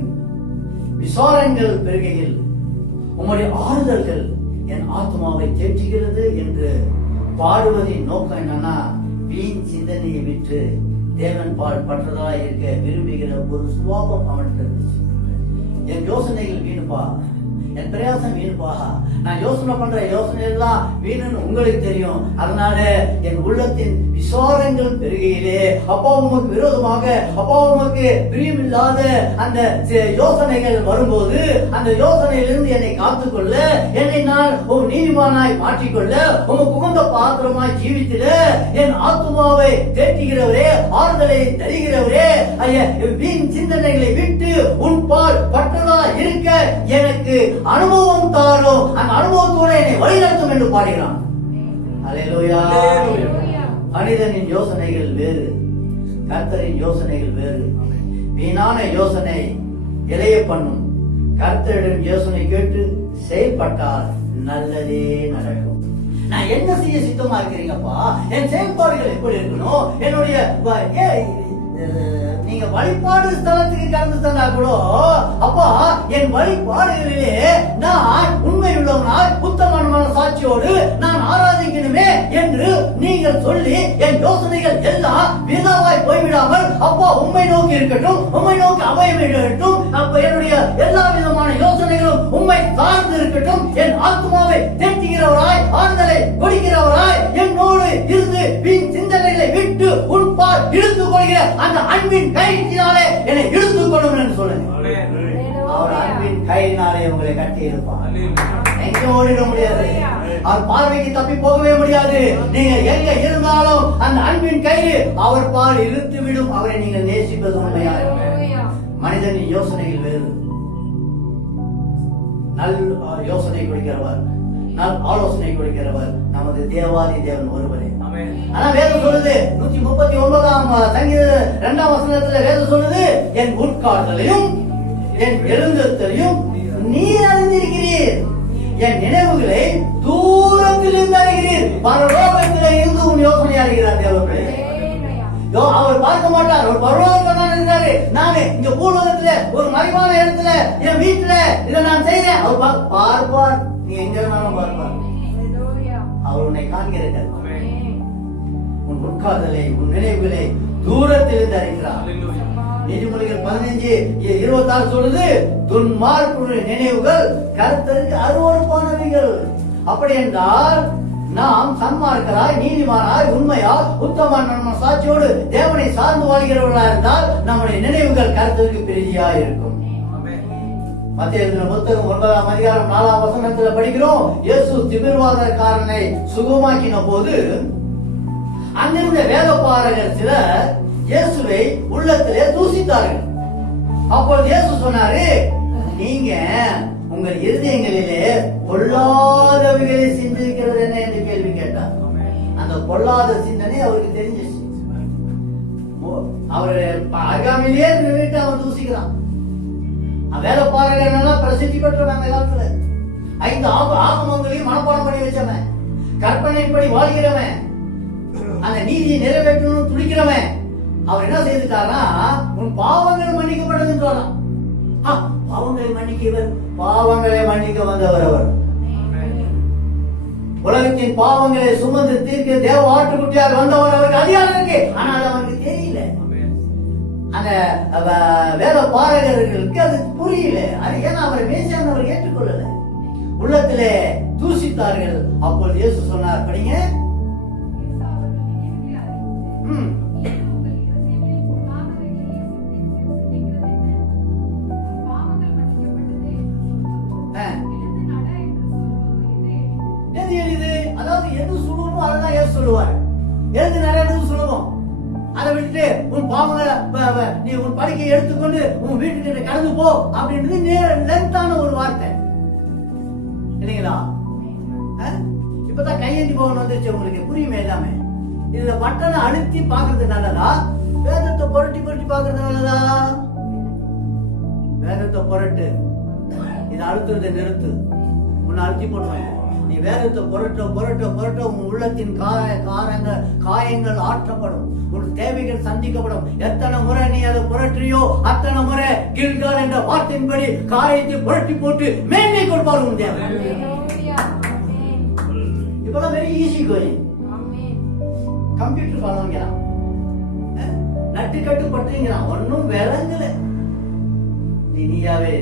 விசாரங்கள் பெருகையில் உம்முடைய ஆறுதல்கள் என் ஆத்மாவை தேற்றுகிறது என்று பாடுவதின் நோக்கம் என்னன்னா, வீண் சிந்தனையை விட்டு தேவன் பால் பற்றதா இருக்க விரும்புகிற ஒரு சுபாவம் அவனுக்கு இருந்துச்சு. என் யோசனைகள் வீணுப்பா, என் பிரயாசம் வீணுப்பா, நான் யோசனை பண்ற யோசனை எல்லாம் வீணுன்னு உங்களுக்கு தெரியும். அதனால என் உள்ளத்தின் விசாரங்கள் பெருகையிலே அப்பா உமக்கு விரோதமாக, அப்பா உமக்கு பிரியமில்லாத அந்த யோசனைகள் வரும்போது அந்த யோசனையிலிருந்து என்னை காத்துக்கொள்ள, என்னை நான் ஒரு நீதிமானாய் மாற்றிக்கொள்ள, உமக்கு உகந்த பாத்திரமாய் ஜீவித்திட, என் ஆத்துமாவை தேற்றுகிறவரே, ஆறுதலை தருகிறவரே, வீண் சிந்தனைகளை விட்டு உன் பால் பற்றதா இருக்க எனக்கு அனுபவம் தாரும், அந்த அனுபவத்தோட என்னை வழிநடத்தும் என்று பாடுகிறான். அல்லேலூயா. மனிதனின் யோசனைகள் வேறு, கர்த்தரின் யோசனைகள் வேறு. வீணான யோசனை இளைய பண்ணும். கர்த்தரிடம் யோசனை கேட்டு செயல்பட்டால் நல்லதே நடக்கும். நான் என்ன செய்ய சித்தமா இருக்கிறீங்கப்பா, என் செயல்பாடுகள் எப்படி இருக்கணும், என்னுடைய நீங்க வழிபாடு ஸ்தலத்துக்கு கடந்து தந்தா கூட, அப்பா என் வழிபாடுகளிலே நான் உண்மை உள்ளவனாய் உத்தமமான சாட்சியோடு நான் ஆராதிக்கணுமே என்று நீங்கள் சொல்லி என் யோசனைகள் எல்லாம் விதாவாய் போய்விடாமல் அப்பா உண்மை நோக்கி இருக்கட்டும், உண்மை நோக்கி அபயமிடட்டும். அப்ப என்னுடைய எல்லா விதமான யோசனைகளும் உண்மை சார்ந்து இருக்கட்டும். என் ஆத்மாவை தேற்றுகிறவராய், ஆறுதலை கொடுக்கிறவராய் என்னோடு இருந்து வீண் சிந்தனைகளை விட்டு உன்பால் இழுத்துக் கொள்கிற அந்த அன்பின் கையினாலே என்னை இழுத்துக் கொள்ளும் என்று சொல்லுங்க. அவர் அன்பின் கையினாலே உங்களை கட்டி இருப்பார். எங்க ஓடிட முடியாது, அவர் பார்வைக்கு தப்பி போகவே முடியாது. நீங்க எங்க இருந்தாலும் அந்த அன்பின் கையில் அவர் பால் இழுத்து விடும். அவரை நீங்கள் நேசிப்பது உண்மையாக. மனிதனின் யோசனைகள் வேறு. நல் யோசனை கொடுக்கிறவர், நல் ஆலோசனை கொடுக்கிறவர் நமது தேவாதி தேவன் ஒருவரே. ஆனா வேதம் சொல்லுது 139ஆம் சங்கீத 2ஆம் வசனத்துல வேதம் சொல்லுது, என் உட்கார்தலையும் என் எழுந்தலையும் நீர் அறிந்திருக்கிறீர், என் நினைவுகளை தூரத்தில் இருந்து அறிகிறீர். பரலோகத்திலே இருந்து உன் யோசனை அறிகிறார் தேவனே. அவர் பார்க்க மாட்டார், அவர் பரலோகத்தில் தான் இருக்கிறாரு. நானே இங்க பூலோகத்துல ஒரு மறைவான இடத்துல என் வீட்டுல இதை நான் செய்யறேன், அவர் பார்ப்பார். நீ எங்க இருந்தாலும் பார்ப்பார். அவர் உன்னை காண்கிறார். உன் உட்கார்தலை, உன் நினைவுகளை தூரத்தில் இருந்து அறிகிறார். நீதிமொழிகள் 15:26 சொல்லுது, துன்மார்க்குடைய நினைவுகள் கர்த்தருக்கு அருவருப்பானவைகள். அப்படி என்றால் நாம் சன்மார்க்கராய், நீதிமானாய், உண்மையால், உத்தம நன்மை சாட்சியோடு தேவனை சார்ந்து வாழ்கிறவர்களாக இருந்தால் நம்முடைய நினைவுகள் கருத்துக்கு பிரீதியாய் இருக்கும். மத்திய புத்தகம் 9ஆம் அதிகாரம் 4ஆம் வசனத்துல படிக்கிறோம். இயேசு திமிர்வாதக்காரனை சுகமாக்கின போது அங்கிருந்த வேதபாரகர் சிலர் இயேசுவை உள்ளத்திலே தூசித்தார்கள். அப்பொழுது இயேசு சொன்னாரு, நீங்க உங்கள் இருதயங்களிலே பொல்லாதவைகளை சிந்திக்கிறது என்ன என்று கேள்வி கேட்டார். அந்த பொல்லாத சிந்தனை அவருக்கு தெரிஞ்சிச்சு. அவரு அருகாமையிலேயே நின்றுட்டு அவன் தூசிக்கிறான். வேதபாரகர்கள் பிரசித்தி பெற்றவன் அந்த காலத்துல. 5 ஆகமங்களையும் மனப்பாடம் பண்ணி வச்சவன், கற்பனைப்படி வாழ்கிறவன், அந்த நீதியை நிறைவேற்றணும் துடிக்கிறவன். அவர் என்ன செய்துட்டாரா, உன் பாவங்கள் மன்னிக்கப்பட்டதுன்னு சொல்றான். பாவங்களை மன்னிக்கவர், பாவங்களை மன்னிக்க வந்தவர் அவர். உலகத்தின் பாவங்களை சுமந்து தீர்க்க தேவ ஆட்டுக்குட்டியாக வந்தவர். அவருக்கு அதிகாரம் இருக்கு, ஆனால் அவருக்கு தெரியல. அந்த வேத பாரகர்களுக்கு அது புரியல. அது ஏன்னா அவரை மேசியான் அவர் ஏற்றுக்கொள்ளல, உள்ளத்திலே தூசித்தார்கள். அப்பொழுது இயேசு சொன்னார், படிங்க. அதாவது எது சுலபமோ அதான் இயேசு சொல்லுவார். எழுந்து நிறைய சுலபம். அதை விட்டுட்டு உன் பாவங்களை நீ உன் படுக்கையை எடுத்துக்கொண்டு உன் வீட்டுக்கு கடந்து போ அப்படின்றது லென்த்தான ஒரு வார்த்தை இல்லைங்களா? இப்பதான் கையேந்தி போகணும் வந்துருச்சு, உங்களுக்கு புரியுமே எல்லாமே. இதுல பட்டனை அழுத்தி பாக்குறது நல்லதா, வேதத்தை புரட்டி புரட்டி பாக்குறது நல்லதா? வேதத்தை புரட்டு, இதை அழுத்துறதை நிறுத்து. உன்னை அழுத்தி போடுவேன். நீ வேதத்தை புரட்ட புரட்ட புரட்ட உன் உள்ளத்தின் காயங்கள் ஆற்றப்படும், உன் தேவைகள் சந்திக்கப்படும். எத்தனை முறை நீ அதை புரட்டியோ அத்தனை முறை கில்கால் என்ற வார்த்தையின்படி காயத்தை புரட்டி போட்டு மேன்மை கொடுப்பாரு உன் தேவை. இப்பெல்லாம் வெரி ஈஸி கோயிங். கம்ப்யூட்டர் பண்ணுவாங்கிறான், நட்டு கட்டு பட்டுங்கிறான், ஒன்னும் விளங்கல. நீயாவே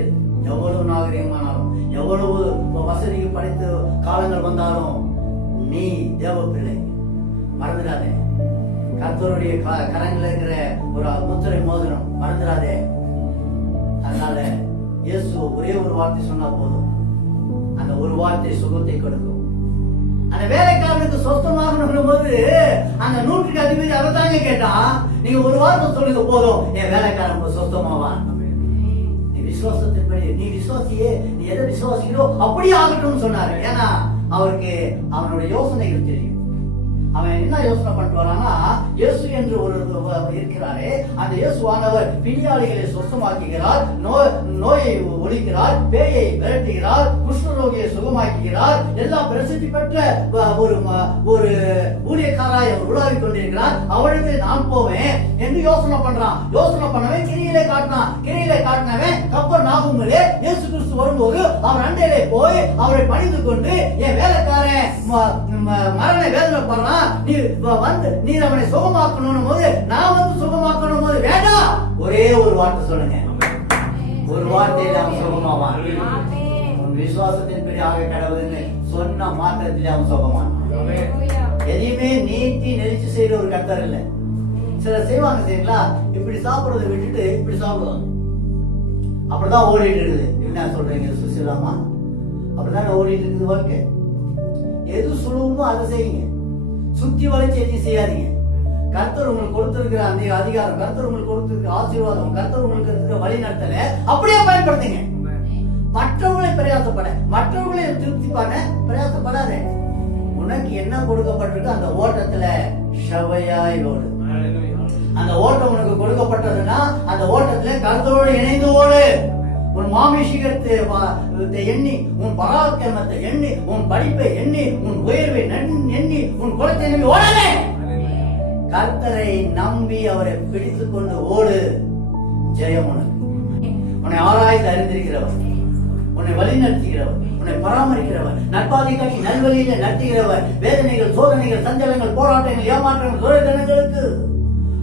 எவ்வளவு நாகரிகமானாலும் எவ்வளவு வசதிக்கு படித்த காலங்கள் வந்தாலும் நீ தேவ பிள்ளை. மறந்துடாதே, கர்த்தருடைய கரங்களில் இருக்கிற ஒரு முத்திரை மோதிரம் மறந்துடாதே. அதனால இயேசு ஒரே ஒரு வார்த்தை சொன்னா போதும், அந்த ஒரு வார்த்தை சுகத்தை கொடுக்கும். அந்த வேலைக்காரனுக்கு சொந்தமாகணும் போது அந்த 100க்கு அதிபதி அவர்தாங்க கேட்டான், நீங்க ஒரு வார்த்தை சொல்லுங்க போதும், என் வேலைக்காரன் சொந்தமாவான். விசுவாசத்தின்படி நீ விசுவாசியே, நீ எதை விசுவாசிக்கிறோ அப்படியே ஆகட்டும் சொன்னாரு. ஏன்னா அவருக்கு அவனுடைய யோசனைகள் தெரியும். அவன் என்ன யோசனை பண்ணிட்டு வரானா, இயேசு என்று ஒரு இருக்கிறாரே, அந்த இயேசுவானவர் பிணியாளிகளை சுத்தமாக்குகிறார், நோயை ஒழிக்கிறார், பேயை விரட்டுகிறார், குஷ்டரோகியை சுகமாக்குகிறார், எல்லாம் பிரசித்தி பெற்ற ஒரு ஊழியக்காராய் அவர் உலாவிக் கொண்டிருக்கிறார். அவளுக்கு நான் போவேன் என்று யோசனை பண்றான். யோசனை பண்ணவன் கிரியிலே காட்டினான். கிரியிலே காட்டினவன் கப்பர் நாகுங்களே இயேசு கிறிஸ்து வரும்போது அவர் அண்டையிலே போய் அவரை பணிந்து கொண்டு, என் வேலைக்காரன் மரண வேதனை படுறான், நீ வந்து நீர் அவனை சுகமாக்கணும் போது நான் வந்து சுகமாக்கணும் போது வேண்டாம், ஒரே ஒரு வார்த்தை சொல்லுங்க, ஒரு வார்த்தையில அவன் சுகமாவான். உன் விசுவாசத்தின் பெரியாக கடவுள்னு சொன்ன மாத்திரத்திலே அவன் சுகமான். எதையுமே நீட்டி நெரிச்சு செய்யற ஒரு கர்த்தர் இல்ல. சிலர் செய்வாங்க சரிங்களா, இப்படி சாப்பிடுறதை விட்டுட்டு இப்படி சாப்பிடுவாங்க. அப்படிதான் ஓடிட்டு இருக்குது. என்ன சொல்றீங்க சுசிலாமா? அப்படிதான் ஓடிட்டு இருக்குது வாழ்க்கை. எது சுலபமோ அதை செய்யுங்க, சுத்தி வளைச்சு எதையும் செய்யாதீங்க. கர்த்தர் உங்களுக்கு கொடுத்திருக்கிற அந்த அதிகாரம், கர்த்தர் உங்களுக்கு கொடுத்திருக்கிற ஆசீர்வாதம், கர்த்தர் உங்களுக்கு இருக்கிற வழிநடத்தல அப்படியே பயன்படுத்துங்க. மற்றவர்களை பிரயாசப்பட, மற்றவர்களை திருப்தி பண்ண பிரயாசப்படாத. உனக்கு என்ன கொடுக்கப்பட்டிருக்கு அந்த ஓட்டத்துல செவையாய் ஓடு. அந்த ஓட்டம் உனக்கு கொடுக்கப்பட்டதுன்னா அந்த ஓட்டத்துல கர்த்தரோடு இணைந்து ஓடு. உன் மாமிஷிகத்தை எண்ணி, உன் பராக்கிரமத்தை எண்ணி, உன் படிப்பை எண்ணி, உன் உயர்வை எண்ணி, உன் குலத்தை நம்பி ஓடாதே. கர்த்தரை நம்பி அவரை பிடித்துக் கொண்டு ஓடு. ஜெயம் உனக்கு. உன்னை ஆராய்ந்து அறிந்திருக்கிறவர், உன்னை வழி நடத்துகிறவர், உன்னை பராமரிக்கிறவர், நட்பாதி காட்டி நல்வழியில நடத்துகிறவர். வேதனைகள், சோதனைகள், சஞ்சலங்கள், போராட்டங்கள், ஏமாற்றங்கள், சோழத்தனங்களுக்கு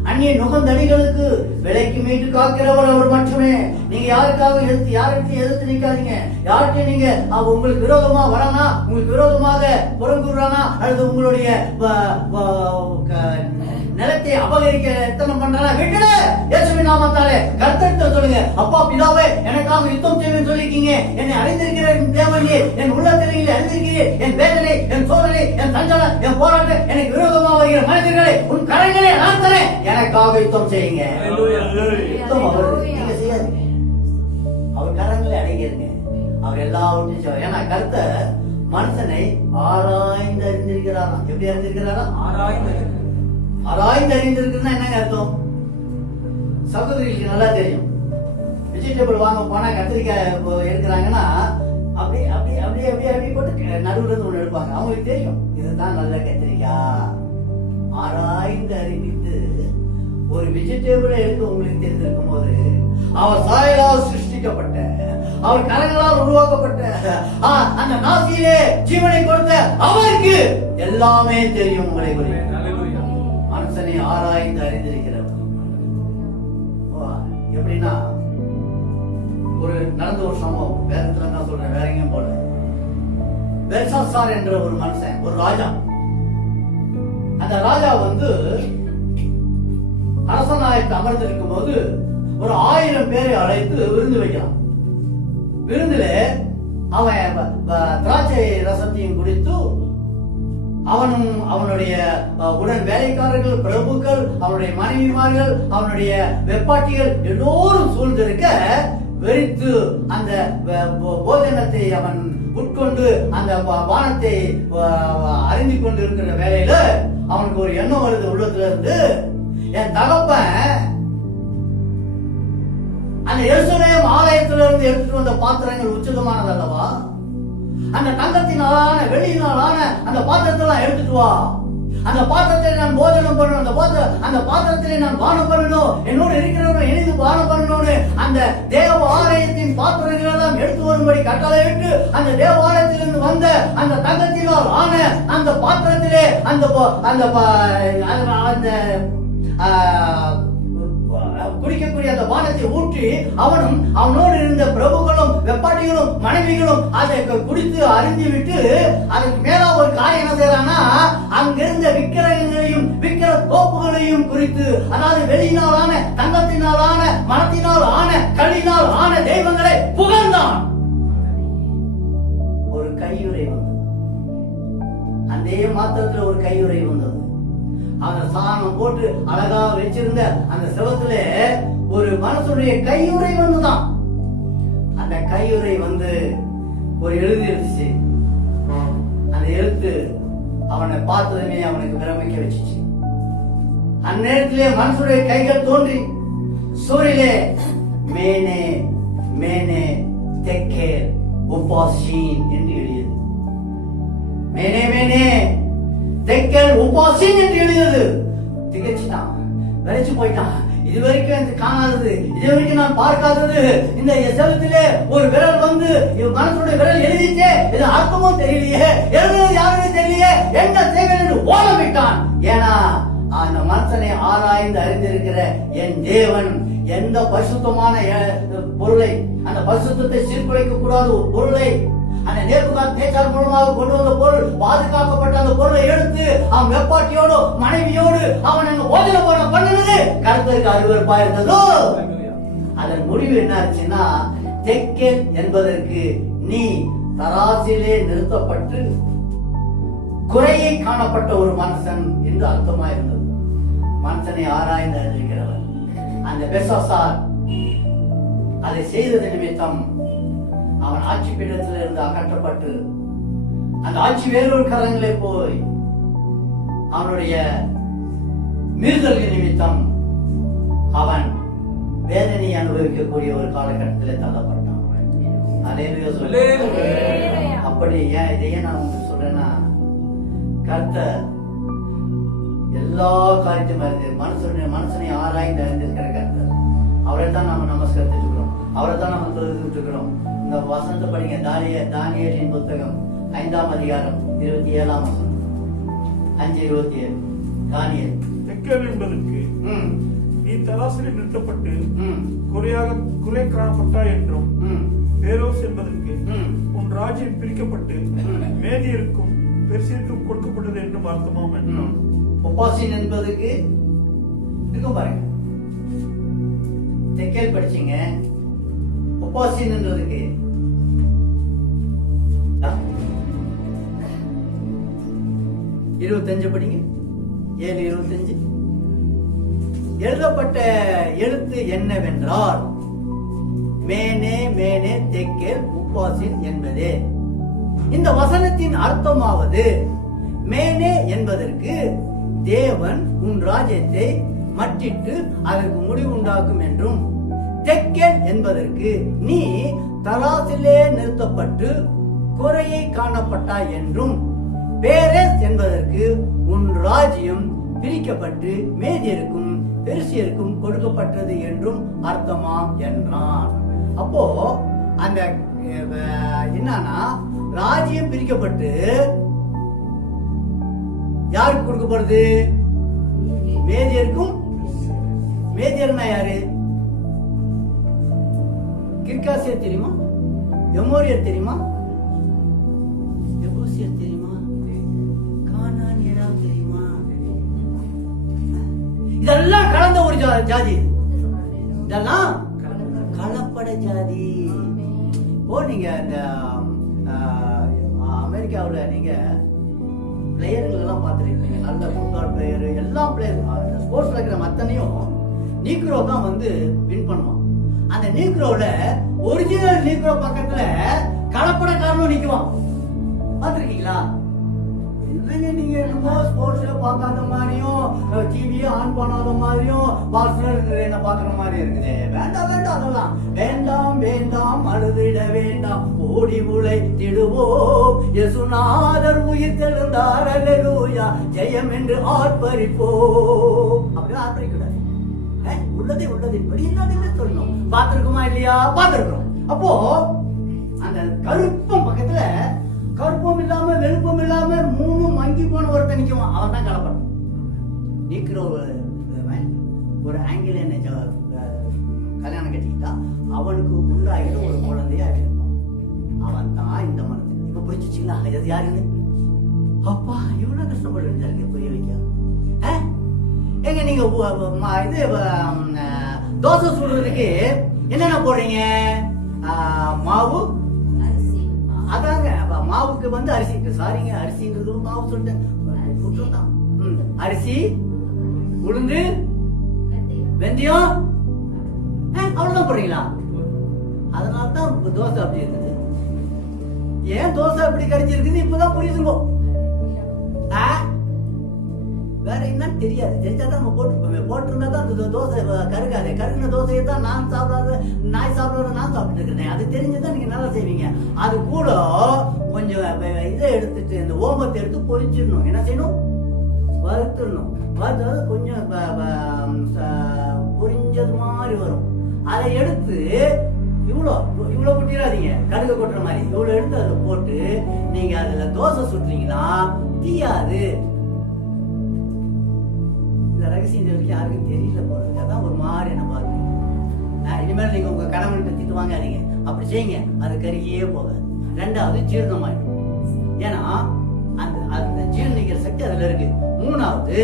அந்நிய நுகந்தடிகளுக்கு விலைக்கு மீட்டு காக்கிறவர் அவர் மட்டுமே. நீங்க யாருக்காக யார்கிட்டையும் எதிர்த்து நிக்காதீங்க. யார்கிட்டையும் நீங்க உங்களுக்கு விரோதமா வரானா, உங்களுக்கு விரோதமாக புறங்குறானா, அல்லது உங்களுடைய நிலத்தை அபகரிக்க எத்தனை பண்றானா விட்டுட. இயேசுவின் நாமத்தாலே கர்த்தர்கிட்ட சொல்லுங்க, அப்பா பிதாவே எனக்காக யுத்தம் செய்வேன்னு சொல்லிருக்கீங்க. என்னை அறிந்திருக்கிற தேவனே, என் உள்ளத்திலே அறிந்திருக்கிறேன். என் வேதனை, என் சோதனை, என் சஞ்சலம், என் போராட்டம், எனக்கு விரோதமாக வருகிற மனிதர்களை உன் கரங்களே நான் தரேன். எனக்காக யுத்தம் செய்யுங்க. யுத்தம் அவர் நீங்க செய்யாதீங்க, அவர் கரங்களை அடைங்கிருங்க. அவர் எல்லாவற்றையும் ஏன்னா கர்த்தர் மனுஷனை ஆராய்ந்து அறிந்திருக்கிறாரா. எப்படி அறிந்திருக்கிறாரா? ஆராய்ந்து அறிந்திருக்குன்னா என்னங்க அர்த்தம்? சகோதரிகளுக்கு நல்லா தெரியும். வெஜிடபிள் வாங்க போனா கத்திரிக்காய் எடுக்கிறாங்கன்னா அப்படி அப்படி அப்படி அப்படி அப்படி போட்டு நடுவுல இருந்து ஒண்ணு எடுப்பாங்க. அவங்களுக்கு தெரியும் இதுதான் நல்ல கத்திரிக்காய். ஆராய்ந்து அறிவித்து ஒரு வெஜிடபிளை எடுத்து உங்களுக்கு தெரிந்திருக்கும் போது அவர் சாயலால் சிருஷ்டிக்கப்பட்ட, அவர் கரங்களால் உருவாக்கப்பட்ட, அந்த நாசியிலே ஜீவனை கொடுத்த அவருக்கு எல்லாமே தெரியும். உங்களை மனுஷனை ஆராய்ந்து அறிந்திருக்கிறவர். எப்படின்னா ஒரு நடந்த ஒரு சம்பவம் வேதத்துல தான் சொல்றேன், வேற எங்கேயும் போல. பெல்சாசார் என்ற ஒரு மனுஷன், ஒரு ராஜா. அந்த ராஜா அரசனாயத்தை அமர்ந்திருக்கும் போது ஒரு 1000 பேரை அழைத்து விருந்து வைக்கிறான். விருந்துல அவன் திராட்சை ரசத்தையும் குடித்து அவனும் அவனுடைய உடன் வேலைக்காரர்கள், பிரபுக்கள், அவனுடைய மனைவிமார்கள், அவனுடைய வெப்பாட்டிகள் எல்லோரும் சூழ்ந்திருக்க வெறித்து அந்த போஜனத்தை அவன் உட்கொண்டு அந்த பானத்தை அறிந்து கொண்டு இருக்கிற வேலையில அவனுக்கு ஒரு எண்ணம் வருது உள்ளத்துல இருந்து. என் தகப்பன் அந்த எருசலேம் ஆலயத்துல இருந்து எடுத்துட்டு வந்த பாத்திரங்கள் உச்சிதமானது அல்லவா? அந்த தங்கத்தினாலான வெள்ளியினாலான அந்த பாத்திரத்தெல்லாம் எடுத்துட்டு வா. அந்த பாத்திரத்தை நான் போஜனம் பண்ணணும், அந்த பாத்திரத்திலே நான் பானம் பண்ணணும், என்னோடு இருக்கிறவங்க இணைந்து பானம் பண்ணணும்னு அந்த தேவ ஆலயத்தின் பாத்திரங்கள் எல்லாம் எடுத்து வரும்படி கட்டளையிட்டு அந்த தேவ ஆலயத்திலிருந்து வந்த அந்த தங்கத்தினால் ஆன அந்த பாத்திரத்திலே குடிக்கக்கூடிய அந்த பானத்தை ஊற்றி அவனும் அவனோடு இருந்த பிரபுகளும் வெப்பாட்டிகளும் மனைவிகளும் அதை குடித்து அறிந்து விட்டு அதுக்கு மேல ஒரு காரியம் என்ன செய்யறான்னா, அங்கிருந்த விக்கிரகங்களையும் விக்கிர தோப்புகளையும் குறித்து, அதாவது வெளியினாலான தங்கத்தினாலான மரத்தினால் ஆன கல்லினால் ஆன தெய்வங்களை புகழ்ந்தான். ஒரு கையுறை வந்தது. அந்த மாத்திரத்துல ஒரு கையுறை வந்தது. அந்த சாணம் போட்டு அழகா வச்சிருந்த அந்த செவத்துல ஒரு மனுஷனுடைய கையுறை வந்துதான். அந்த கையுறை ஒரு எழுதி இருந்துச்சு. அந்த எழுத்து அவனை பார்த்ததுமே அவனுக்கு பிரமிக்க வச்சிச்சு. அந்நேரத்திலே மனுஷனுடைய கைகள் தோன்றி சூரிலே மேனே மேனே தெக்கே உபாசீன் என்று எழுதியது. மேனே மேனே தெக்கல் உபாசீன் என்று எழுதியது. திகச்சிட்டான், விளைச்சு போயிட்டான். இதுவரைக்கும் எனக்கு காணாதது, இதுவரைக்கும் நான் பார்க்காதது. இந்த செவத்திலே ஒரு விரல் மனசுடைய விரல் எழுதிச்சே, இது அர்த்தமும் தெரியலையே, எழுதுறது யாருன்னு தெரியலையே, என்ன செய்வேன் என்று ஓலமிட்டான். ஏன்னா அந்த மனுஷனை ஆராய்ந்து அறிந்திருக்கிற என் தேவன் எந்த பரிசுத்தமான பொருளை, அந்த பரிசுத்தத்தை சீர்குலைக்க கூடாத ஒரு பொருளை, அந்த நேபுகாத்நேச்சார் மூலமாக கொண்டு வந்த பொருள், பாதுகாக்கப்பட்ட அந்த பொருளை எடுத்து அவன் வெப்பாட்டியோடு மனைவியோடு அவன் அங்க போஜன பண்ணினது கர்த்தருக்கு அருவருப்பா இருந்ததோ. அதன் முடிவு என்ன ஆச்சுன்னா, தெக்கேல் என்பதற்கு நீ தராசிலே நிறுத்தப்பட்டு குறையை காணப்பட்ட ஒரு மனுஷன் என்று அர்த்தமா இருந்தது. மனுஷனை ஆராய்ந்து அறிந்திருக்கிறவர் அந்த பெல்சாசார் அதை செய்தது நிமித்தம் அவன் ஆட்சி பீடத்தில் இருந்து அகற்றப்பட்டு அந்த ஆட்சி வேறொரு கரங்களே போய் அவனுடைய மீறுதல் நிமித்தம் அவன் வேதனை அனுபவிக்கக்கூடிய ஒரு காலகட்டத்தில் தள்ளப்பட்டான். அப்படி இதையே நான் சொல்றேன்னா, கர்த்தர் எல்லா காரியத்தையும் மனுஷனை ஆராய்ந்து அறிந்திருக்கிற கர்த்தர். அவரை தான் நம்ம நமஸ்கரித்துட்டு இருக்கிறோம், அவரை தான் நம்ம தொழுதுட்டு இருக்கிறோம். இந்த வசனத்தை படிங்க, தானியேலின் புத்தகம் 5ஆம் அதிகாரம் 27ஆம் வசனம். 5:27 தானியேல். தெக்கல் என்பதற்கு ம், நீ தராசில் நிறுத்தப்பட்டு ம், குறை காணப்பட்டாய் என்றும், ம், பேரோஸ் என்பதற்கு ம். உன் ராஜ்யம் பிரிக்கப்பட்டு மேதியருக்கும் பெர்சியருக்கும் கொடுக்கப்பட்டது என்றும் அர்த்தமாம் என்றான். ஒப்பாசின் என்பதுக்கு இருக்கும் பாருங்க. தெக்கேல் படிச்சீங்க. ஒப்பாசின்ன்றதுக்கு 25 படிங்க. 7:25 எழுதப்பட்ட எழுத்து என்னவென்றால் மேனே மேனே தெக்கேல் உப்பாசின் என்பதே. இந்த வசனத்தின் அர்த்தமாவது மேனே என்பதற்கு தேவன் உன் ராஜ்யத்தை மட்டிட்டு அதற்கு முடிவு உண்டாக்கும் என்றும், தெக்கேல் என்பதற்கு நீ தராசிலே நிறுத்தப்பட்டு குறையை காணப்பட்டாய் என்றும், பேரேஸ் என்பதற்கு உன் ராஜ்யம் பிரிக்கப்பட்டு மேதியருக்கும் பெருசியருக்கும் கொடுக்கப்பட்டது என்றும் அர்த்தமாம் என்றான். அப்போ அந்த என்னன்னா, ராஜ்யம் பிரிக்கப்பட்டு யாருக்கு கொடுக்கப்படுது? மேதியருக்கும். மேதியர்னா யாரு? கிர்காசியர் தெரியுமா? எமோரியர் தெரியுமா? எபூசியர் தெரியுமா? கானானியரா தெரியுமா? இதெல்லாம் கலந்த ஒரு ஜாதி. இதெல்லாம் கலப்பட ஜாதி. இப்போ நீங்க இந்த அமெரிக்காவில் நீங்க பிளேயர்கள் எல்லாம் பார்த்துருக்கீங்க. நல்ல ஃபுட்பால் பிளேயர், எல்லா பிளேயர் ஸ்போர்ட்ஸ்ல இருக்கிற மத்தனையும் நீக்ரோ தான் வந்து வின் பண்ணுவான். அந்த நீக்ரோல ஒரிஜினல் நீக்ரோ பக்கத்துல கலப்படக்காரனும் நிக்குவான். பார்த்துருக்கீங்களா? நீங்க என்னமோ ஸ்போர்ட்ஸ்ல பார்க்காத மாதிரியும் டிவியை ஆன் பண்ணாத மாதிரியும் பால்ஸ்ல என்ன பாக்குற மாதிரி இருக்குது. வேண்டாம் வேண்டாம், அதெல்லாம் வேண்டாம் வேண்டாம், அழுதிட வேண்டாம், ஓடி உழைத்திடுவோம், இயேசுநாதர் உயிர் தெழுந்தார், அல்லேலூயா ஜெயம் என்று ஆர்ப்பரிப்போம். அப்படிதான் ஆர்ப்பரிக்கூடாது. உள்ளதே உள்ளதின்படி என்ன சொல்லணும். பார்த்திருக்குமா இல்லையா? பார்த்திருக்கிறோம். அப்போ அந்த கருப்பம் பக்கத்துல கருப்பம் இல்லாம வெளுப்பம் இல்லாம மூணு மங்கி போன ஒருத்தன் நிக்குவான். அவன் தான் கலப்படம். நீக்கிற ஒரு ஆங்கிலேயனை கல்யாணம் கட்டிக்கிட்டா அவனுக்கு உண்டாகிற ஒரு குழந்தையா இருப்பான். அவன் தான் இந்த மனது. இப்ப புரிஞ்சிச்சுங்களா அது யாருன்னு? அப்பா இவ்வளவு கஷ்டப்பட்டு இருக்கு புரிய வைக்க. எங்க நீங்க இது தோசை சுடுறதுக்கு என்னென்ன போடுறீங்க? மாவு, அதாங்க மாவுக்கு வந்து அரிசி. சாரிங்க, அரிசின்றது மாவு சொல்லிட்டேன். அரிசி, உளுந்து, வெந்தயம், அவ்வளவுதான் போடுறீங்களா? அதனால்தான் தோசை அப்படி இருக்குது. ஏன் தோசை அப்படி கடிச்சிருக்குது இப்பதான் புரியுதுங்க. வேற என்ன தெரியாது. தெரிஞ்சாதான் நம்ம போட்டுருப்போமே. போட்டிருந்தா தான் அந்த தோசை கருகாது. கருகின தோசையை தான் நான் சாப்பிடாத, நாய் சாப்பிடாத நான் சாப்பிட்டு இருக்கிறேன். அது தெரிஞ்சுதான் நீங்க நல்லா செய்வீங்க. அது கூட கொஞ்சம் இதை எடுத்துட்டு இந்த ஓமத்தை எடுத்து பொரிச்சிடணும். என்ன செய்யணும்? வறுத்துடணும். வறுத்தது கொஞ்சம் பொரிஞ்சது மாதிரி வரும். அதை எடுத்து இவ்வளவு கொட்டிடாதீங்க, கடுகு கொட்டுற மாதிரி. இவ்வளவு எடுத்து அதுல போட்டு நீங்க அதுல தோசை சுட்டுறீங்கன்னா தீயாது. இந்த ரகசியம் இது வரைக்கும் யாருக்கும் தெரியல போறது. அதான் ஒரு மாதிரி என்ன பாருங்க. இனிமேல் நீங்க உங்க கணவன்கிட்ட திட்டு வாங்காதீங்க. அப்படி செய்யுங்க, அது கருகியே போகாது. ரெண்டாவது ஜீரணமாயிடும். ஏன்னா அந்த ஜீரணிக்கிற சக்தி அதுல இருக்கு. மூணாவது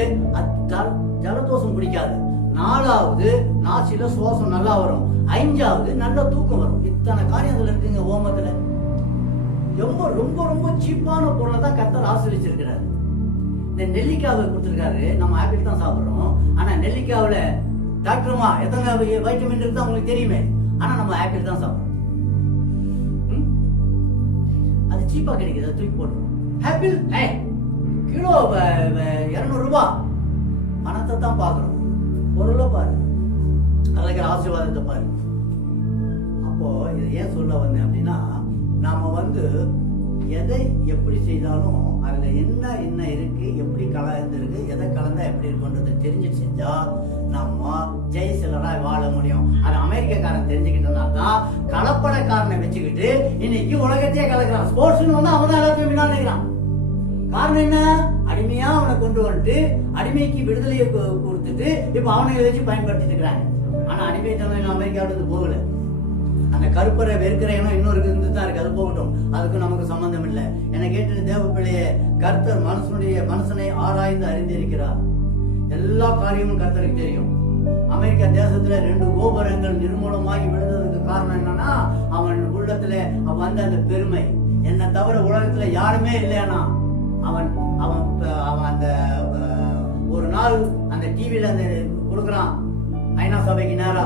ஜலதோஷம் பிடிக்காது. நாலாவது நாசில சுவாசம் நல்லா வரும். அஞ்சாவது நல்ல தூக்கம் வரும். இத்தனை காரியம் அதுல இருக்குங்க ஓமத்துல. ரொம்ப ரொம்ப ரொம்ப சீப்பான பொருளை தான் கர்த்தர் ஆசீர்வதிச்சிருக்கிறாரு. இந்த நெல்லிக்காவை கொடுத்துருக்காரு. நம்ம ஆப்பிள் தான் சாப்பிடுறோம். ஆனா நெல்லிக்காவில டாக்டர்மா எத்தனை வைட்டமின் இருக்கு உங்களுக்கு தெரியுமே. ஆனா நம்ம ஆப்பிள் தான் சாப்பிடுறோம். அது சீப்பா கிடைக்குது, தூக்கி போட்டுரும். ஆப்பிள் கிலோ 200 ரூபாய். பணத்தை தான் பாக்குறோம், பொருளை பாரு, அதுக்கு ஆசீர்வாதத்தை பாரு. அப்போ இதை ஏன் சொல்ல வந்தேன் அப்படின்னா, நாம வந்து எதை எப்படி செய்தாலும் அதுல என்ன என்ன இருக்கு, எப்படி கலந்துருக்கு, எதை கலந்தா எப்படி இருக்குன்றது தெரிஞ்சுட்டு செஞ்சா நம்ம ஜெயசீலராய் வாழ முடியும். அது அமெரிக்காக்காரன் தெரிஞ்சுக்கிட்டனா தான் கலப்படக்காரனை வச்சுக்கிட்டு இன்னைக்கு உலகத்தையே கலக்கிறான். ஸ்போர்ட்ஸ் வந்து அவன் தான் எல்லாத்தையும் நினைக்கிறான். காரணம் என்ன? அடிமையா அவனை கொண்டு வந்துட்டு அடிமைக்கு விடுதலையை கொடுத்துட்டு இப்ப அவனை வச்சு பயன்படுத்திட்டு இருக்கிறாங்க. ஆனா அடிமைத்தனம் அமெரிக்காவில இருந்து போகல. அந்த கருப்பரை வெறுக்கிற இனம் இன்னொரு இருந்து தான் இருக்கு. அது போகட்டும், அதுக்கும் நமக்கு சம்பந்தம் இல்லை. என்னை கேட்டு தேவ பிள்ளையே, கர்த்தர் மனுஷனை ஆராய்ந்து அறிந்திருக்கிறார். எல்லா காரியமும் கர்த்தருக்கு தெரியும். அமெரிக்கா தேசத்துல 2 கோபுரங்கள் நிர்மூலமாகி விழுந்ததுக்கு காரணம் என்னன்னா, அவன் உள்ளத்துல வந்த அந்த பெருமை. என்ன தவிர உலகத்துல யாருமே இல்லையானா அவன் அவன் அவன் அந்த ஒரு நாள் அந்த டிவில அந்த கொடுக்குறான், ஐநா சபைக்கு நேரா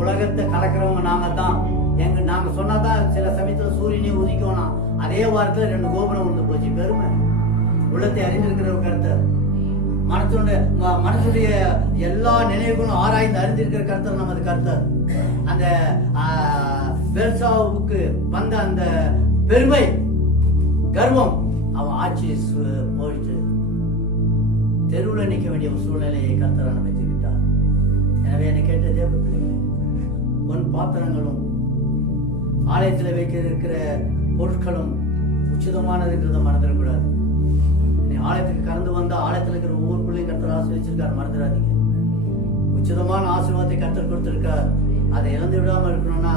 உலகத்தை கலக்கிறவங்க நாங்க தான், நாங்க சொன்னாதான் சில சமயத்துல சூரியனே உதிக்கணும். அதே வாரத்துல 2 கோபுரம் வந்து போச்சு. பெருமை. உள்ளத்தை அறிந்திருக்கிற கர்த்தர், மனசுடைய எல்லா நினைவுகளும் ஆராய்ந்து அறிந்திருக்கிற கர்த்தர் நமது கர்த்தர். அந்த பெர்சாவுக்கு வந்த அந்த பெருமை, கர்வம், அவன் ஆட்சி போயிட்டு தெருவில் நிற்க வேண்டிய ஒரு சூழ்நிலையை கர்த்தர் அனுமதித்து விட்டார். எனவே என்னை கேட்ட தேவ பிள்ளைகளே, பொன் பாத்திரங்களும் ஆலயத்தில் வைக்க இருக்கிற பொருட்களும் உச்சிதமானது என்றதை மறந்துடக்கூடாது. ஆலயத்துக்கு கலந்து வந்தா ஆலயத்தில் இருக்கிற ஒவ்வொரு பிள்ளையும் கர்த்தர் ஆசீர்வதிச்சிருக்காரு, மறந்துடாதீங்க. உச்சிதமான ஆசீர்வாதத்தை கர்த்தர் கொடுத்திருக்கார். அதை இழந்து விடாம இருக்கணும்னா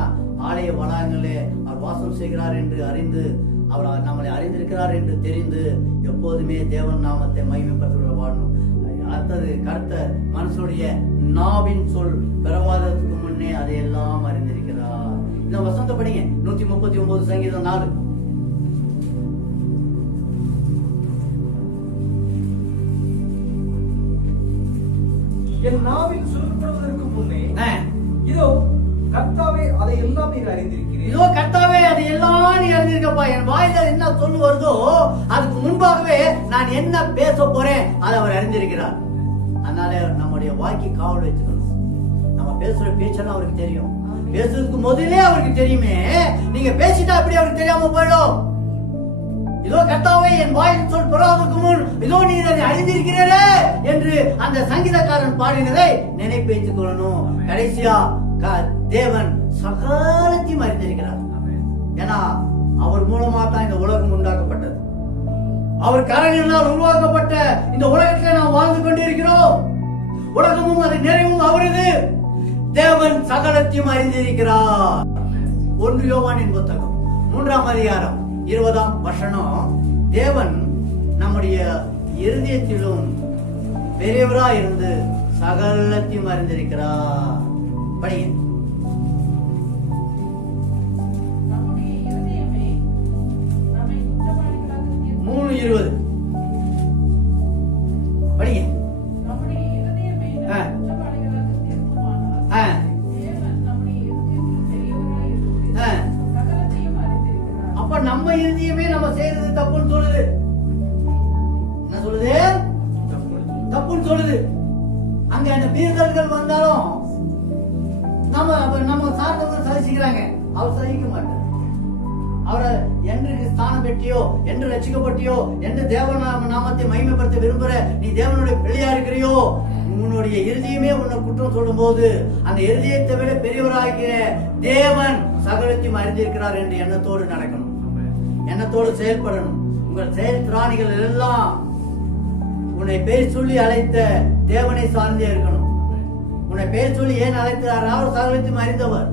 ஆலய வளாகங்களே அவர் வாசம் செய்கிறார் என்று அறிந்து, அவர் நம்மளை அறிந்திருக்கிறார் என்று தெரிந்து எப்போதுமே தேவன் நாமத்தை மகிமைப்படுத்த வாழணும். அடுத்தது கர்த்தர் மனுஷனுடைய நாவின் சொல் பெறவாததுக்கு முன்னே அதையெல்லாம் அறிந்திருக்கிறார். இந்த வசனத்தை படிங்க, 139 சங்கீதம் 4. என் நாவில் சொல்லப்படுவதற்கு முன்னே இதோ கர்த்தாவே அதை எல்லாம் நீர் அறிந்திருக்கிறீர். இதோ கர்த்தாவே அதை எல்லாம் நீ அறிந்திருக்கப்பா. என் வாயில என்ன சொல்லு வருதோ அதுக்கு முன்பாகவே நான் என்ன பேச போறேன் அதை அவர் அறிந்திருக்கிறார். அதனால நம்முடைய வாய்க்கு காவல் வச்சுக்கணும். நம்ம பேசுற பேச்செல்லாம் அவருக்கு தெரியும். பேசுறதுக்கு முதலே அவருக்கு தெரியுமே. நீங்க பேசிட்டா அப்படி அவருக்கு தெரியாம போயிடும். இதோ கர்த்தாவே என் வாயில் சொல் பெறாதற்கு முன் இதோ நீர் அதை அறிந்திருக்கிறீரே என்று அந்த சங்கீதக்காரன் பாடினதை நினைப்பேற்றுக் கொள்ளணும். கடைசியா தேவன் சகலத்தையும் அறிந்திருக்கிறார். ஏன்னா அவர் மூலமா தான் இந்த உலகம் உண்டாக்கப்பட்டது. அவர் கரங்களினால் உருவாக்கப்பட்ட இந்த உலகத்தில் நாம் வாழ்ந்து கொண்டிருக்கிறோம். உலகமும் அது நிறைவும் அவரது. தேவன் சகலத்தையும் அறிந்திருக்கிறார். 1 யோவானின் புத்தகம் 3ஆம் அதிகாரம் 20ஆம் வசனம், தேவன் நம்முடைய இருதயத்திலும் பெரியவராய் இருந்து சகலத்தையும் அறிந்திருக்கிறார். படிங்க. 3:20 படிங்க. அப்ப நம்ம இருதயமே நம்ம செய்யறது தப்புன்னு சொல்லுது. என்ன சொல்லுது? தப்புன்னு சொல்லுது. அங்க அந்த மீறுதல்கள் வந்தாலும் நம்ம சார்ந்தவங்க சகிச்சுக்கிறாங்க, அவர் சகிக்க மாட்டார். அவரை என்று ஸ்தானம் பெற்றியோ, என்று ரட்சிக்கப்பட்டியோ, என்று தேவ நாமத்தை மகிமைப்படுத்த விரும்புற நீ தேவனுடைய பிள்ளையா இருக்கிறியோ, உன்னுடைய இருதயமே உன்னை குற்றம் சொல்லும் போது அந்த இருதயத்தை விட பெரியவராகிற தேவன் சகலத்தையும் அறிந்திருக்கிறார் என்ற எண்ணத்தோடு நடக்கணும், எண்ணத்தோடு செயல்படணும். உங்கள் செயல் திராணிகள் எல்லாம் உன்னை பேர் சொல்லி அழைத்த தேவனை சார்ந்தே இருக்கணும். உன்னை பேர் சொல்லி ஏன் அழைத்தார்? அவர் சகலத்தையும் அறிந்தவர்.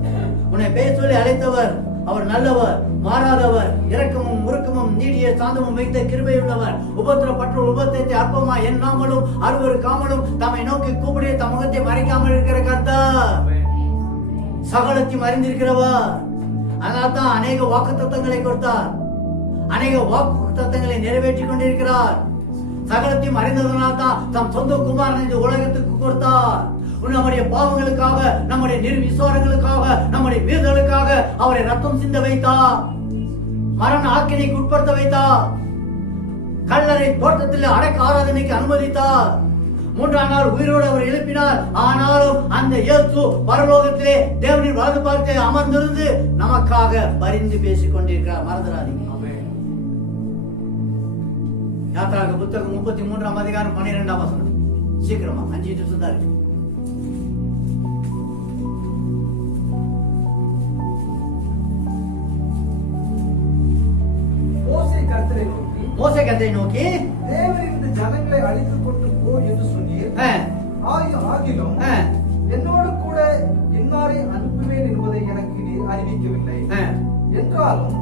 உன்னை பேர் சொல்லி அழைத்தவர் அவர் நல்லவர், மாறாதவர், இரக்கமும் உருக்கமும் நீடிய சாந்தமும் வைத்த கிருபையுள்ளவர், உபத்திரப்பற்ற உபத்திரத்தை அற்பமா எண்ணாமலும் அருவருக்காமலும் தம்மை நோக்கி கூப்பிடைய தமகத்தை மறைக்காமல் இருக்கிற கர்த்தர் சகலத்தையும் அறிந்திருக்கிறவர். அதனால தான் அநேக வாக்கு தத்தங்களை கொடுத்தார், அநேக வாக்கு தத்தங்களை நிறைவேற்றி கொண்டிருக்கிறார். சகலத்தையும் அறிந்ததனால் தான் தம் சொந்த குமாரனை இந்த உலகத்துக்கு கொடுத்தார். நம்முடைய பாவங்களுக்காக, நம்முடைய நிர்விசுவாரங்களுக்காக, நம்முடைய மீறுதலுக்காக அவரை ரத்தம் சிந்த வைத்தார், மரண ஆக்கினைக்கு உட்படுத்த வைத்தார், கல்லறை தோட்டத்தில் அடக்க ஆராதனைக்கு அனுமதித்தார். 3ஆம் நாள் உயிரோடு அவர் எழுப்பினார். ஆனாலும் அந்த இயேசு பரலோகத்திலே தேவனின் வலது பார்த்து அமர்ந்திருந்து நமக்காக பரிந்து பேசிக் கொண்டிருக்கிறார். மறந்துடாதீங்க. யாத்ராக புத்தகம் 33ஆம் அதிகாரம் 12ஆம் வசனம். சீக்கிரமா 5 நிமிஷம் தான் இருக்கு. மோசே கர்த்தரை நோக்கி, தேவரீர் இந்த ஜனங்களை அழித்துக் கொண்டு போ என்று சொன்னீர். ஆகிலும் என்னோடு கூட இன்னாரை அனுப்புவேன் என்பதை எனக்கு நீர் அறிவிக்கவில்லை. என்றாலும்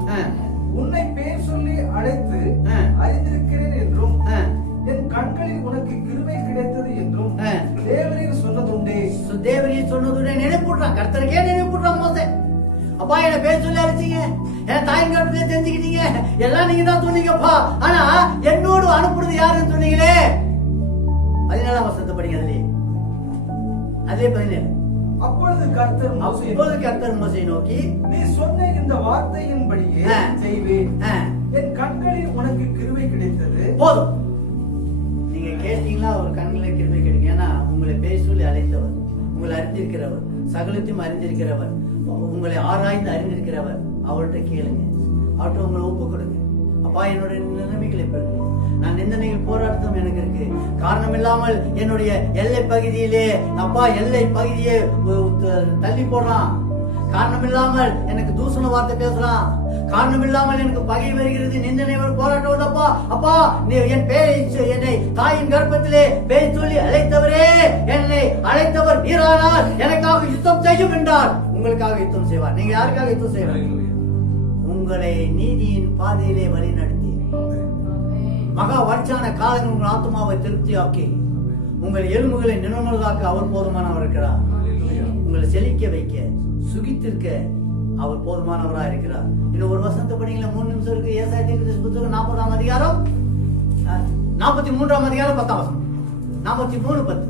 உன்னை பேர் சொல்லி அழைத்து அறிந்திருக்கிறேன் என்றும் என் கண்களில் உனக்கு கிருபை கிடைத்தது என்றும் தேவரீர் சொன்னதுண்டே. தேவரீர் சொன்னதுண்டே நினைப்புடுறான். கர்த்தருக்கே நினைப்புடுறான். மோசே, அப்பா என்ன பேர் சொல்லி அழைச்சீங்க, என் தாயின் கருத்துல தெரிஞ்சுக்கிட்டீங்க, எல்லாம் நீங்க தான் சொன்னீங்கப்பா. ஆனா என்னோடு அனுப்புறது யாருன்னு சொன்னீங்களே. 17ஆம் வசனத்தை படிங்க. அதுலயே 17. அப்பொழுது கர்த்தர் மோசேயை நோக்கி, நீ சொன்ன இந்த வார்த்தையின்படியே செய்வேன். என் கண்களில் உனக்கு கிருபை கிடைத்தது போதும். நீங்க கேட்டீங்களா? ஒரு கண்களை கிருபை கிடைக்கும். ஏன்னா உங்களை பேர் சொல்லி அழைத்தவர், உங்களை அறிந்திருக்கிறவர், சகலத்தையும் அறிந்திருக்கிறவர், உங்களை ஆராய்ந்து அறிந்திருக்கிறவர். அவர்கிட்ட கேளுங்க, அவர்கிட்ட உங்களை ஒப்பு கொடுங்க. அப்பா, என்னுடைய நிலைமைகள் எப்படி இருக்கு? நான் நிந்தனைகள் போராட்டம் எனக்கு இருக்கு. காரணம் இல்லாமல் என்னுடைய எல்லை பகுதியிலே அப்பா எல்லை பகுதியை தள்ளி போடுறான். காரணம் இல்லாமல் எனக்கு தூசண வார்த்தை பேசுறான். காரணம் இல்லாமல் எனக்கு பகை வருகிறது, நிந்தனை போராட்டம் வருதப்பா. அப்பா, நீ என் என்னை தாயின் கர்ப்பத்திலே பேய் சொல்லி அழைத்தவரே, என்னை அழைத்தவர் நீரானார், எனக்காக யுத்தம் செய்யும் என்றார். உங்களுக்காக யுத்தம் செய்வார். நீங்க யாருக்காக யுத்தம் செய்வார்? உங்களை நீதியின் பாதையிலே வழி நடத்தி மகா வர்ச்சான காலங்கள் உங்கள் ஆத்மாவை திருப்தியாக்கி உங்கள் எலும்புகளை நிர்மலதாக்க அவர் போதுமானவர் இருக்கிறார். உங்களை செழிக்க வைக்க, சுகித்திருக்க அவர் போதுமானவராக இருக்கிறார். இன்னும் ஒரு வசனத்தை படிங்களா, 3 நிமிஷம் இருக்கு. ஏசாயா தீர்க்கதரிசி புத்தகம் 40ஆம் அதிகாரம் 43ஆம் அதிகாரம் 10ஆம் வசனம். 43:10.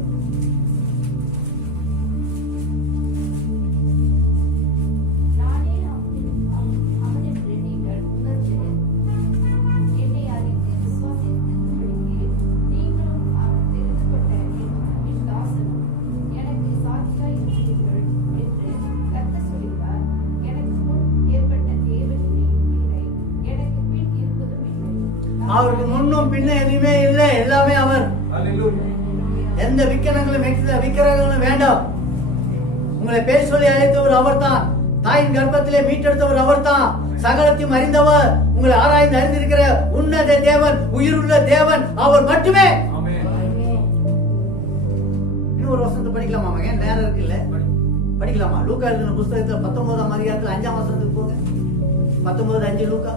அவருக்கு முன்னும் பின்ன எதுவுமே இல்லை, எல்லாமே அவர். எந்த விக்கிரகங்களும் வேண்டாம். உங்களை பேர் சொல்லி அழைத்தவர் அவர் தான். தாயின் கர்ப்பத்திலே மீட்டெடுத்தவர் அவர் தான். சகலத்தையும் அறிந்தவர், உங்களை ஆராய்ந்து அறிந்திருக்கிற உன்னத தேவன், உயிருள்ள தேவன் அவர் மட்டுமே. இன்னும் ஒரு வசனத்தை படிக்கலாமா மகன்? நேரம் இருக்குல்ல, படிக்கலாமா? லூக்கா எழுதின புஸ்தகத்துல 19ஆம் அதிகாரத்துல 5ஆம் வசனத்துக்கு போங்க. 19:5 லூக்கா.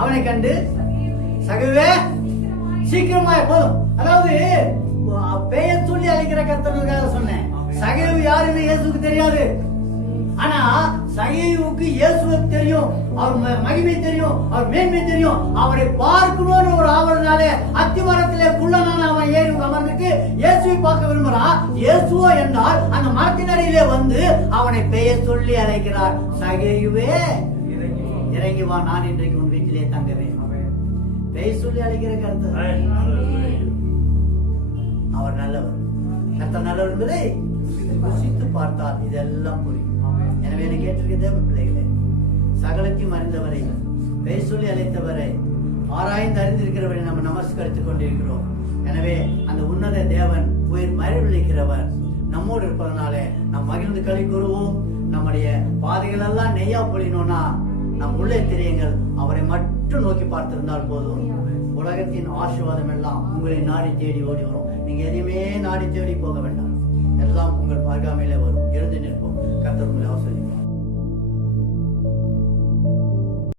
அவனை கண்டு சகவே சீக்கிரமாய் போதும். அதாவது பெயர் சொல்லி அழைக்கிற கர்த்தனுக்காக சொன்னேன். சகேவு யாருன்னு இயேசுக்கு தெரியாது. ஆனா சகேவுக்கு இயேசுவை தெரியும், அவர் மகிமை தெரியும், அவர் மேன்மை தெரியும். அவரை பார்க்கணும்னு ஒரு ஆவலனாலே அத்திமரத்திலே குள்ளனான அவன் ஏறி அமர்ந்துட்டு இயேசுவை பார்க்க விரும்புறான். இயேசுவோ என்றால் அந்த மரத்தின் அடியிலே வந்து அவனை பெயர் சொல்லி அழைக்கிறார். சகேயுவே இறங்கி வா, நான் இன்றைக்கு உன் வீட்டிலே தங்குவேன். பெயர் சொல்லி அழைக்கிற கர்த்தர் அவர் நல்லவர். கர்த்தர் நல்லவர் என்பதை ருசித்து பார்த்தால் இதெல்லாம் புரியும். எனவே என்ன கேட்டிருக்க தேவ பிள்ளைகளே, சகலத்தையும் அறிந்தவரை, பெயர் சொல்லி அழைத்தவரை, ஆராய்ந்து அறிந்திருக்கிறவரை நம்ம நமஸ்கரித்துக் கொண்டிருக்கிறோம். எனவே அந்த உன்னத தேவன் உயிர் மறைவிழிக்கிறவர் நம்மோடு இருப்பதனாலே நாம் மகிழ்ந்து களி கூறுவோம். நம்முடைய பாதைகள் எல்லாம் நெய்யா பொழினோம்னா நம் உள்ளே தெரியுங்கள் அவரை மட்டும் நோக்கி பார்த்திருந்தால் போதும். உலகத்தின் ஆசீர்வாதம் எல்லாம் உங்களை நாடி தேடி ஓடி வரும். நீங்க எதையுமே நாடி தேடி போக வேண்டாம், எல்லாம் உங்கள் பார்க்காமையிலே வரும். எழுந்து நிற்போம். கர்த்தர் உங்களை ஆசீர்வதிப்பார்.